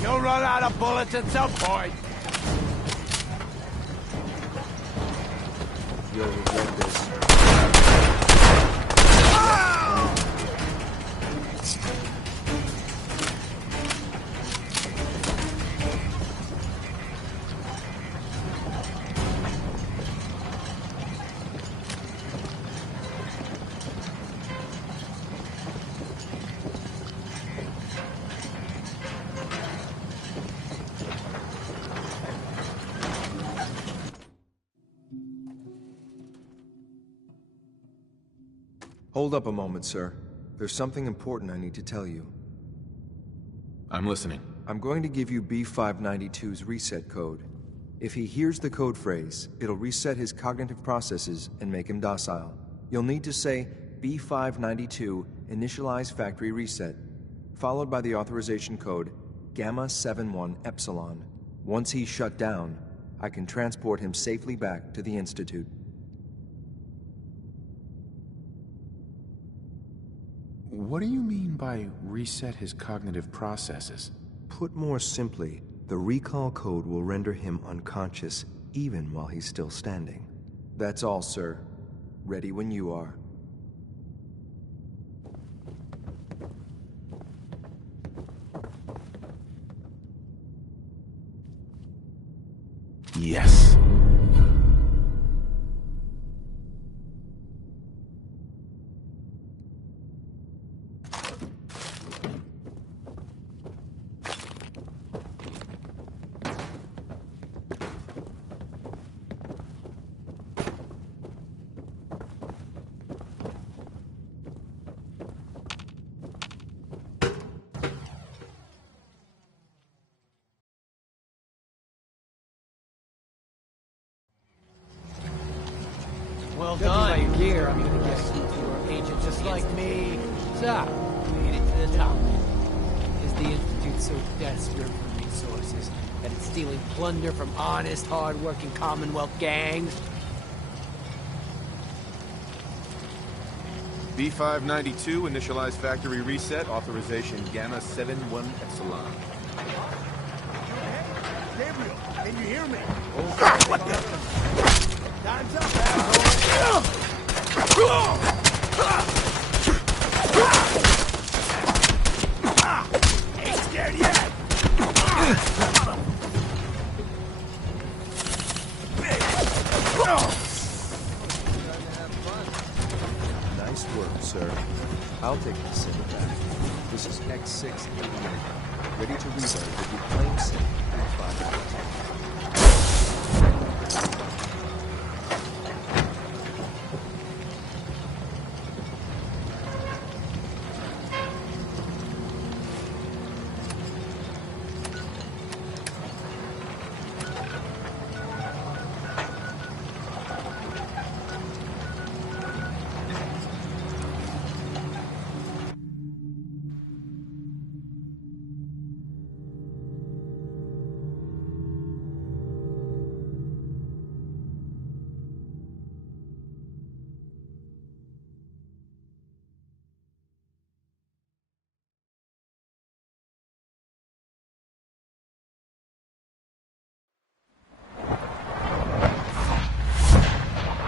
You'll run out of bullets at some point. You'll regret this. Hold up a moment, sir. There's something important I need to tell you. I'm listening. I'm going to give you B592's reset code. If he hears the code phrase, it'll reset his cognitive processes and make him docile. You'll need to say B592 initialize factory reset, followed by the authorization code Gamma 71 Epsilon. Once he's shut down, I can transport him safely back to the Institute. What do you mean by reset his cognitive processes? Put more simply, the recall code will render him unconscious even while he's still standing. That's all, sir. Ready when you are. Yes. Well done. Your gear, I'm gonna guess you are an agent just like me. So, made it to the top. Is the Institute so desperate for resources that it's stealing plunder from honest, hard-working Commonwealth gangs? B592, initialize factory reset, authorization Gamma 71 Epsilon. Gabriel, can you hear me? What the? Time's up, asshole! Ain't scared yet! Nice work, sir. I'll take the sim back. This is X688. Ready to reload with your claim sim B592.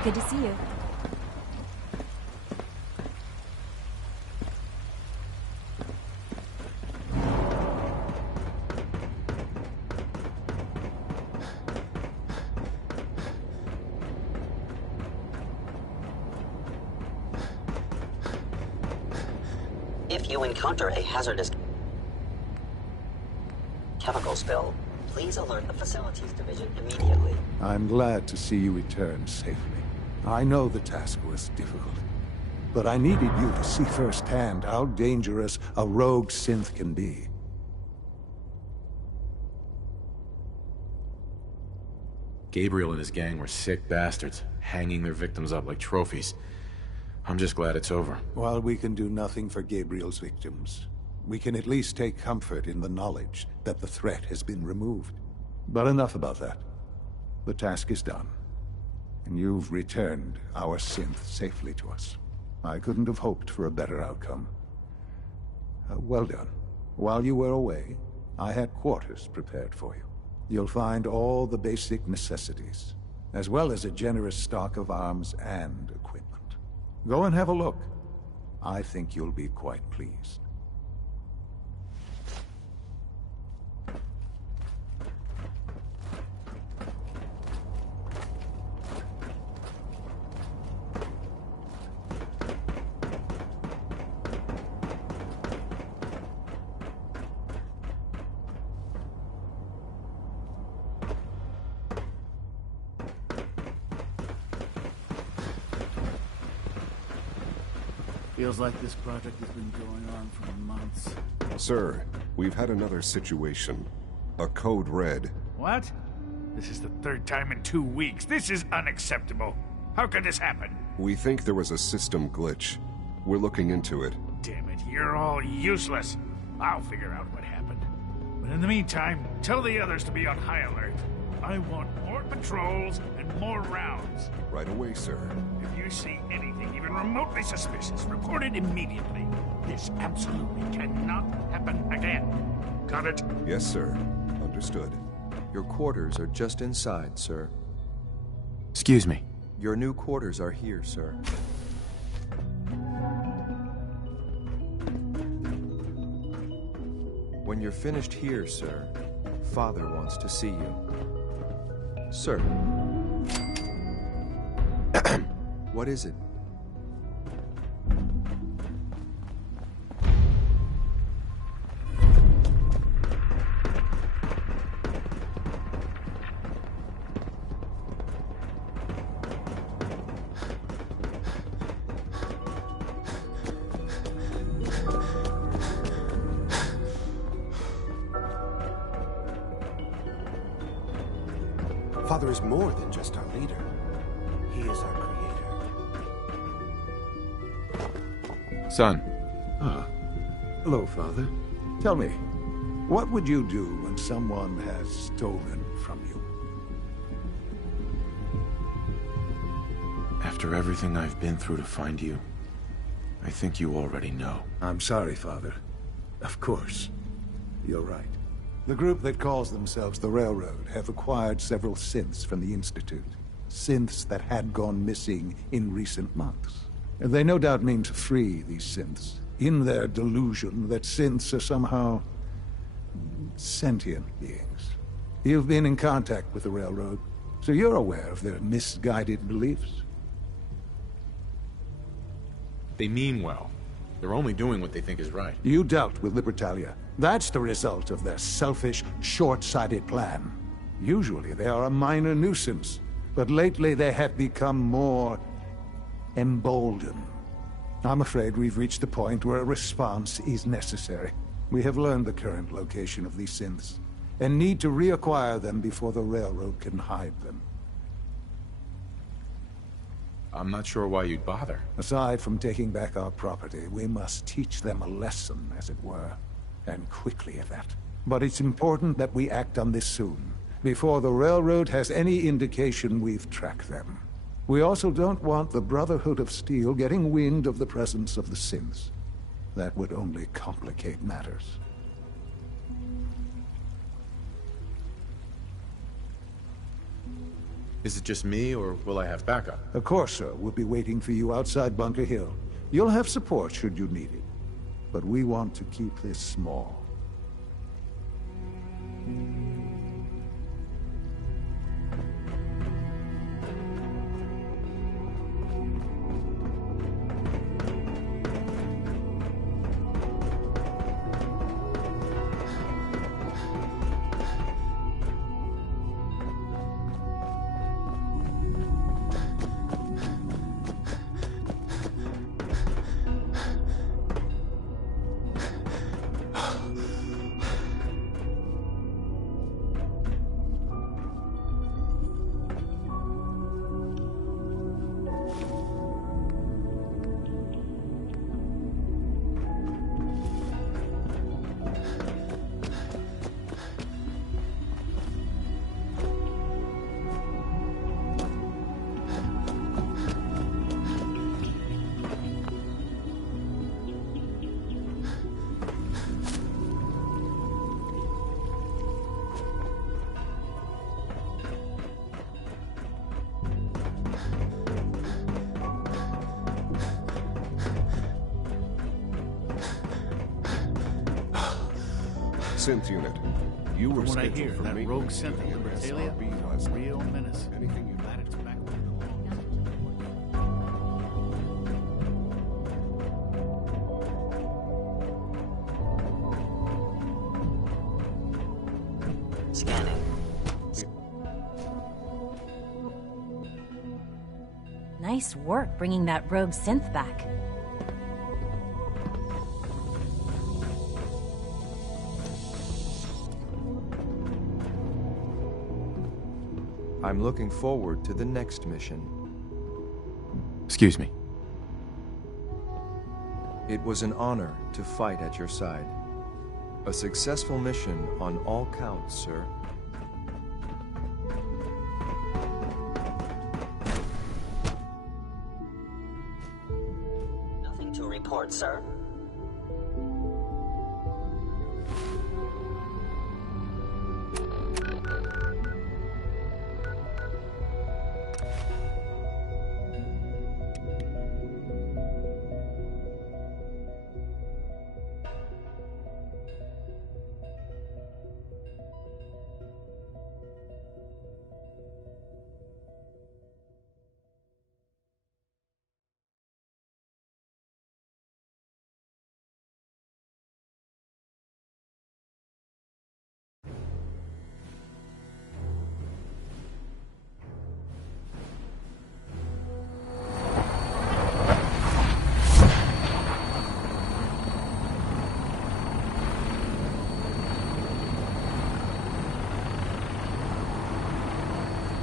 Good to see you. If you encounter a hazardous chemical spill, please alert the Facilities Division immediately. I'm glad to see you return safely. I know the task was difficult, but I needed you to see firsthand how dangerous a rogue synth can be. Gabriel and his gang were sick bastards, hanging their victims up like trophies. I'm just glad it's over. While we can do nothing for Gabriel's victims, we can at least take comfort in the knowledge that the threat has been removed. But enough about that. The task is done, and you've returned our synth safely to us. I couldn't have hoped for a better outcome. Well done. While you were away, I had quarters prepared for you. You'll find all the basic necessities, as well as a generous stock of arms and equipment. Go and have a look. I think you'll be quite pleased. Feels like this project has been going on for months. Sir, we've had another situation. A code red. What? This is the third time in 2 weeks. This is unacceptable. How could this happen? We think there was a system glitch. We're looking into it. Damn it, you're all useless. I'll figure out what happened. But in the meantime, tell the others to be on high alert. I want more patrols and more rounds. Right away, sir. If you see anything even remotely suspicious, report it immediately. This absolutely cannot happen again. Got it? Yes, sir. Understood. Your quarters are just inside, sir. Excuse me. Your new quarters are here, sir. When you're finished here, sir, Father wants to see you. Sir. What is it? Father is more than just our leader. He is our creator. Son. Ah. Hello, Father. Tell me, what would you do when someone has stolen from you? After everything I've been through to find you, I think you already know. I'm sorry, Father. Of course. You're right. The group that calls themselves the Railroad have acquired several synths from the Institute. Synths that had gone missing in recent months. And they no doubt mean to free these synths, in their delusion that synths are somehow sentient beings. You've been in contact with the Railroad, so you're aware of their misguided beliefs. They mean well. They're only doing what they think is right. You dealt with Libertalia. That's the result of their selfish, short-sighted plan. Usually they are a minor nuisance, but lately they have become more emboldened. I'm afraid we've reached the point where a response is necessary. We have learned the current location of these synths, and need to reacquire them before the Railroad can hide them. I'm not sure why you'd bother. Aside from taking back our property, we must teach them a lesson, as it were. And quickly at that. But it's important that we act on this soon, before the Railroad has any indication we've tracked them. We also don't want the Brotherhood of Steel getting wind of the presence of the synths. That would only complicate matters. Is it just me, or will I have backup? Of course, sir. We'll be waiting for you outside Bunker Hill. You'll have support should you need it. But we want to keep this small. Synth unit. You were From what I scheduled hear, for that maintenance rogue synth duty in at Brasilia SRB is last a night. real menace. Anything you Glad it's back where it belongs. Scanning. Nice work bringing that rogue synth back. I'm looking forward to the next mission. Excuse me. It was an honor to fight at your side. A successful mission on all counts, sir. Nothing to report, sir.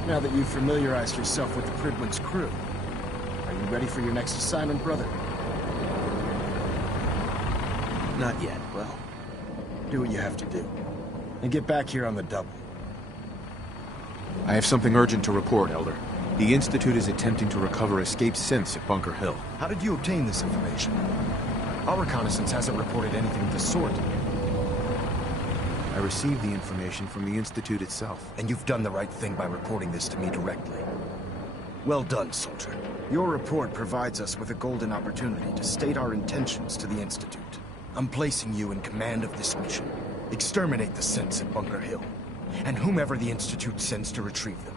Now that you've familiarized yourself with the Prydwen's crew, are you ready for your next assignment, brother? Not yet. Well, do what you have to do. And get back here on the double. I have something urgent to report, Elder. The Institute is attempting to recover escaped synths at Bunker Hill. How did you obtain this information? Our reconnaissance hasn't reported anything of the sort. I received the information from the Institute itself. And you've done the right thing by reporting this to me directly. Well done, soldier. Your report provides us with a golden opportunity to state our intentions to the Institute. I'm placing you in command of this mission. Exterminate the synths at Bunker Hill, and whomever the Institute sends to retrieve them.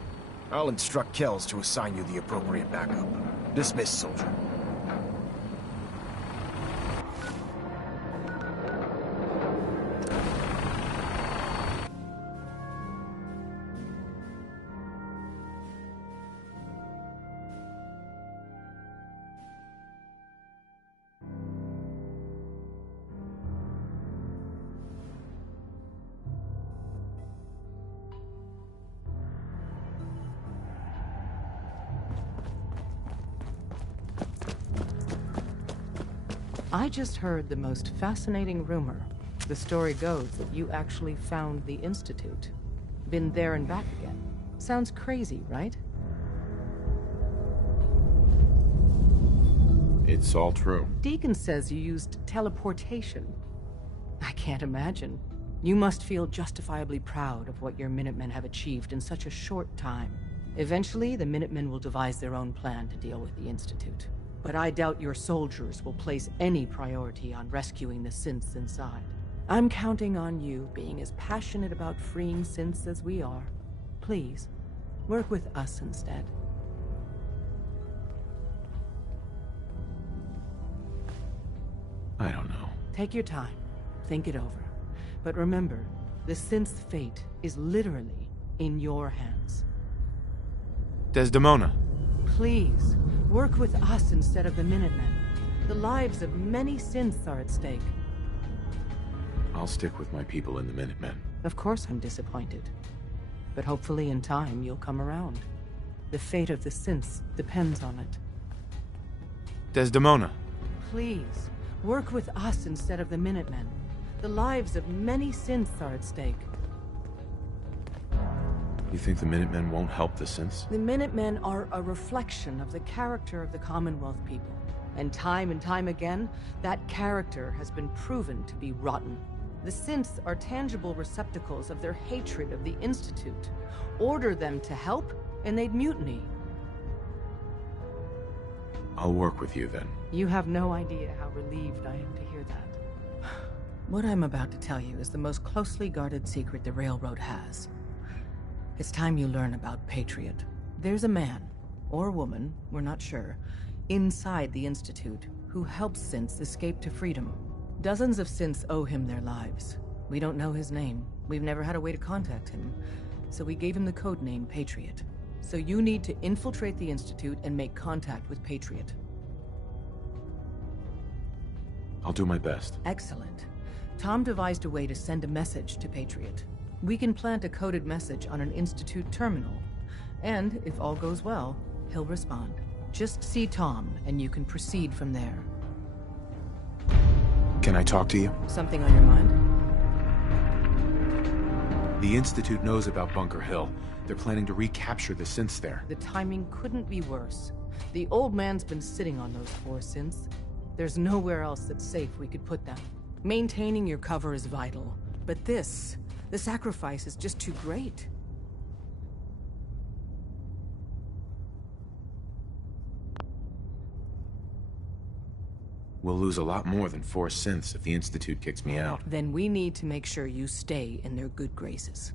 I'll instruct Kells to assign you the appropriate backup. Dismiss, soldier. I just heard the most fascinating rumor. The story goes that you actually found the Institute. Been there and back again. Sounds crazy, right? It's all true. Deacon says you used teleportation. I can't imagine. You must feel justifiably proud of what your Minutemen have achieved in such a short time. Eventually, the Minutemen will devise their own plan to deal with the Institute. But I doubt your soldiers will place any priority on rescuing the synths inside. I'm counting on you being as passionate about freeing synths as we are. Please, work with us instead. I don't know. Take your time. Think it over. But remember, the synth's fate is literally in your hands. Desdemona. Please, work with us instead of the Minutemen. The lives of many synths are at stake. I'll stick with my people in the Minutemen. Of course I'm disappointed. But hopefully in time you'll come around. The fate of the synths depends on it. Desdemona. Please, work with us instead of the Minutemen. The lives of many synths are at stake. You think the Minutemen won't help the synths? The Minutemen are a reflection of the character of the Commonwealth people. And time again, that character has been proven to be rotten. The synths are tangible receptacles of their hatred of the Institute. Order them to help, and they'd mutiny. I'll work with you then. You have no idea how relieved I am to hear that. What I'm about to tell you is the most closely guarded secret the Railroad has. It's time you learn about Patriot. There's a man, or woman, we're not sure, inside the Institute who helps synths escape to freedom. Dozens of synths owe him their lives. We don't know his name. We've never had a way to contact him. So we gave him the code name Patriot. So you need to infiltrate the Institute and make contact with Patriot. I'll do my best. Excellent. Tom devised a way to send a message to Patriot. We can plant a coded message on an Institute terminal. And, if all goes well, he'll respond. Just see Tom, and you can proceed from there. Can I talk to you? Something on your mind? The Institute knows about Bunker Hill. They're planning to recapture the synths there. The timing couldn't be worse. The old man's been sitting on those 4 synths. There's nowhere else that's safe we could put them. Maintaining your cover is vital. But the sacrifice is just too great. We'll lose a lot more than 4 synths if the Institute kicks me out. Then we need to make sure you stay in their good graces.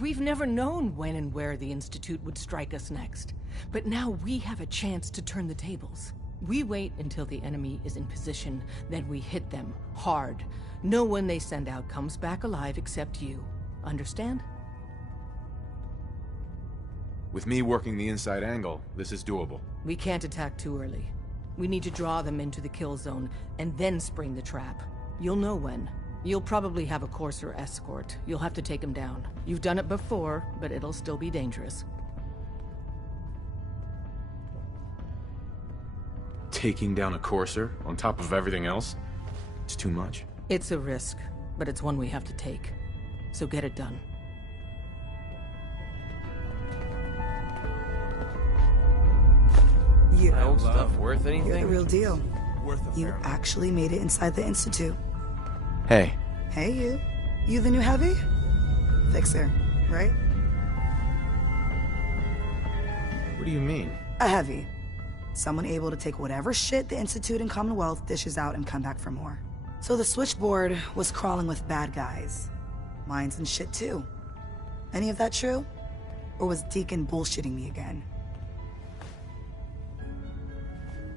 We've never known when and where the Institute would strike us next. But now we have a chance to turn the tables. We wait until the enemy is in position, then we hit them hard. No one they send out comes back alive except you. Understand? With me working the inside angle, this is doable. We can't attack too early. We need to draw them into the kill zone, and then spring the trap. You'll know when. You'll probably have a Courser escort. You'll have to take them down. You've done it before, but it'll still be dangerous. Taking down a Courser on top of everything else? It's too much. It's a risk, but it's one we have to take. So get it done. You, old stuff worth anything? You're the real deal. You actually made it inside the Institute. Hey. Hey, you. You the new heavy? Fixer, right? What do you mean? A heavy. Someone able to take whatever shit the Institute and Commonwealth dishes out and come back for more. So the switchboard was crawling with bad guys. Mines and shit too. Any of that true? Or was Deacon bullshitting me again?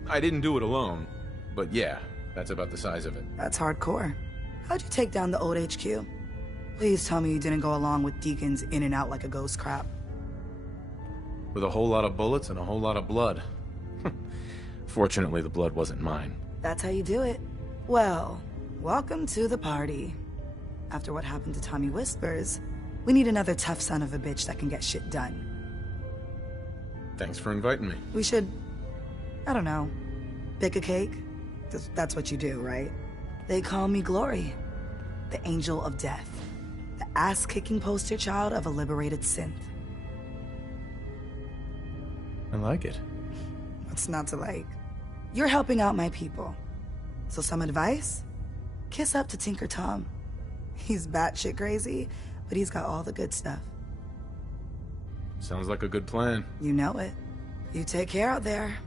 I didn't do it alone, but yeah, that's about the size of it. That's hardcore. How'd you take down the old HQ? Please tell me you didn't go along with Deacon's in and out like a ghost crap. With a whole lot of bullets and a whole lot of blood. Fortunately, the blood wasn't mine. That's how you do it. Well, welcome to the party. After what happened to Tommy Whispers, we need another tough son of a bitch that can get shit done. Thanks for inviting me. We should, I don't know, bake a cake? That's what you do, right? They call me Glory, the Angel of Death, the ass-kicking poster child of a liberated synth. I like it. What's not to like? You're helping out my people. So some advice? Kiss up to Tinker Tom. He's batshit crazy, but he's got all the good stuff. Sounds like a good plan. You know it. You take care out there.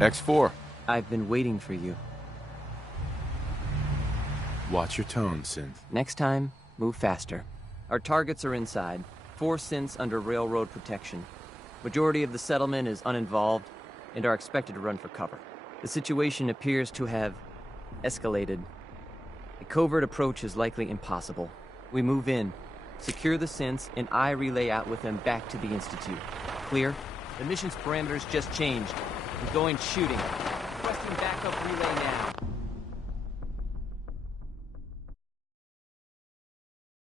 X4. I've been waiting for you. Watch your tone, Synth. Next time, move faster. Our targets are inside. 4 synths under railroad protection. Majority of the settlement is uninvolved and are expected to run for cover. The situation appears to have escalated. A covert approach is likely impossible. We move in, secure the synths, and I relay out with them back to the Institute. Clear? The mission's parameters just changed. I'm going shooting. Requesting backup relay now.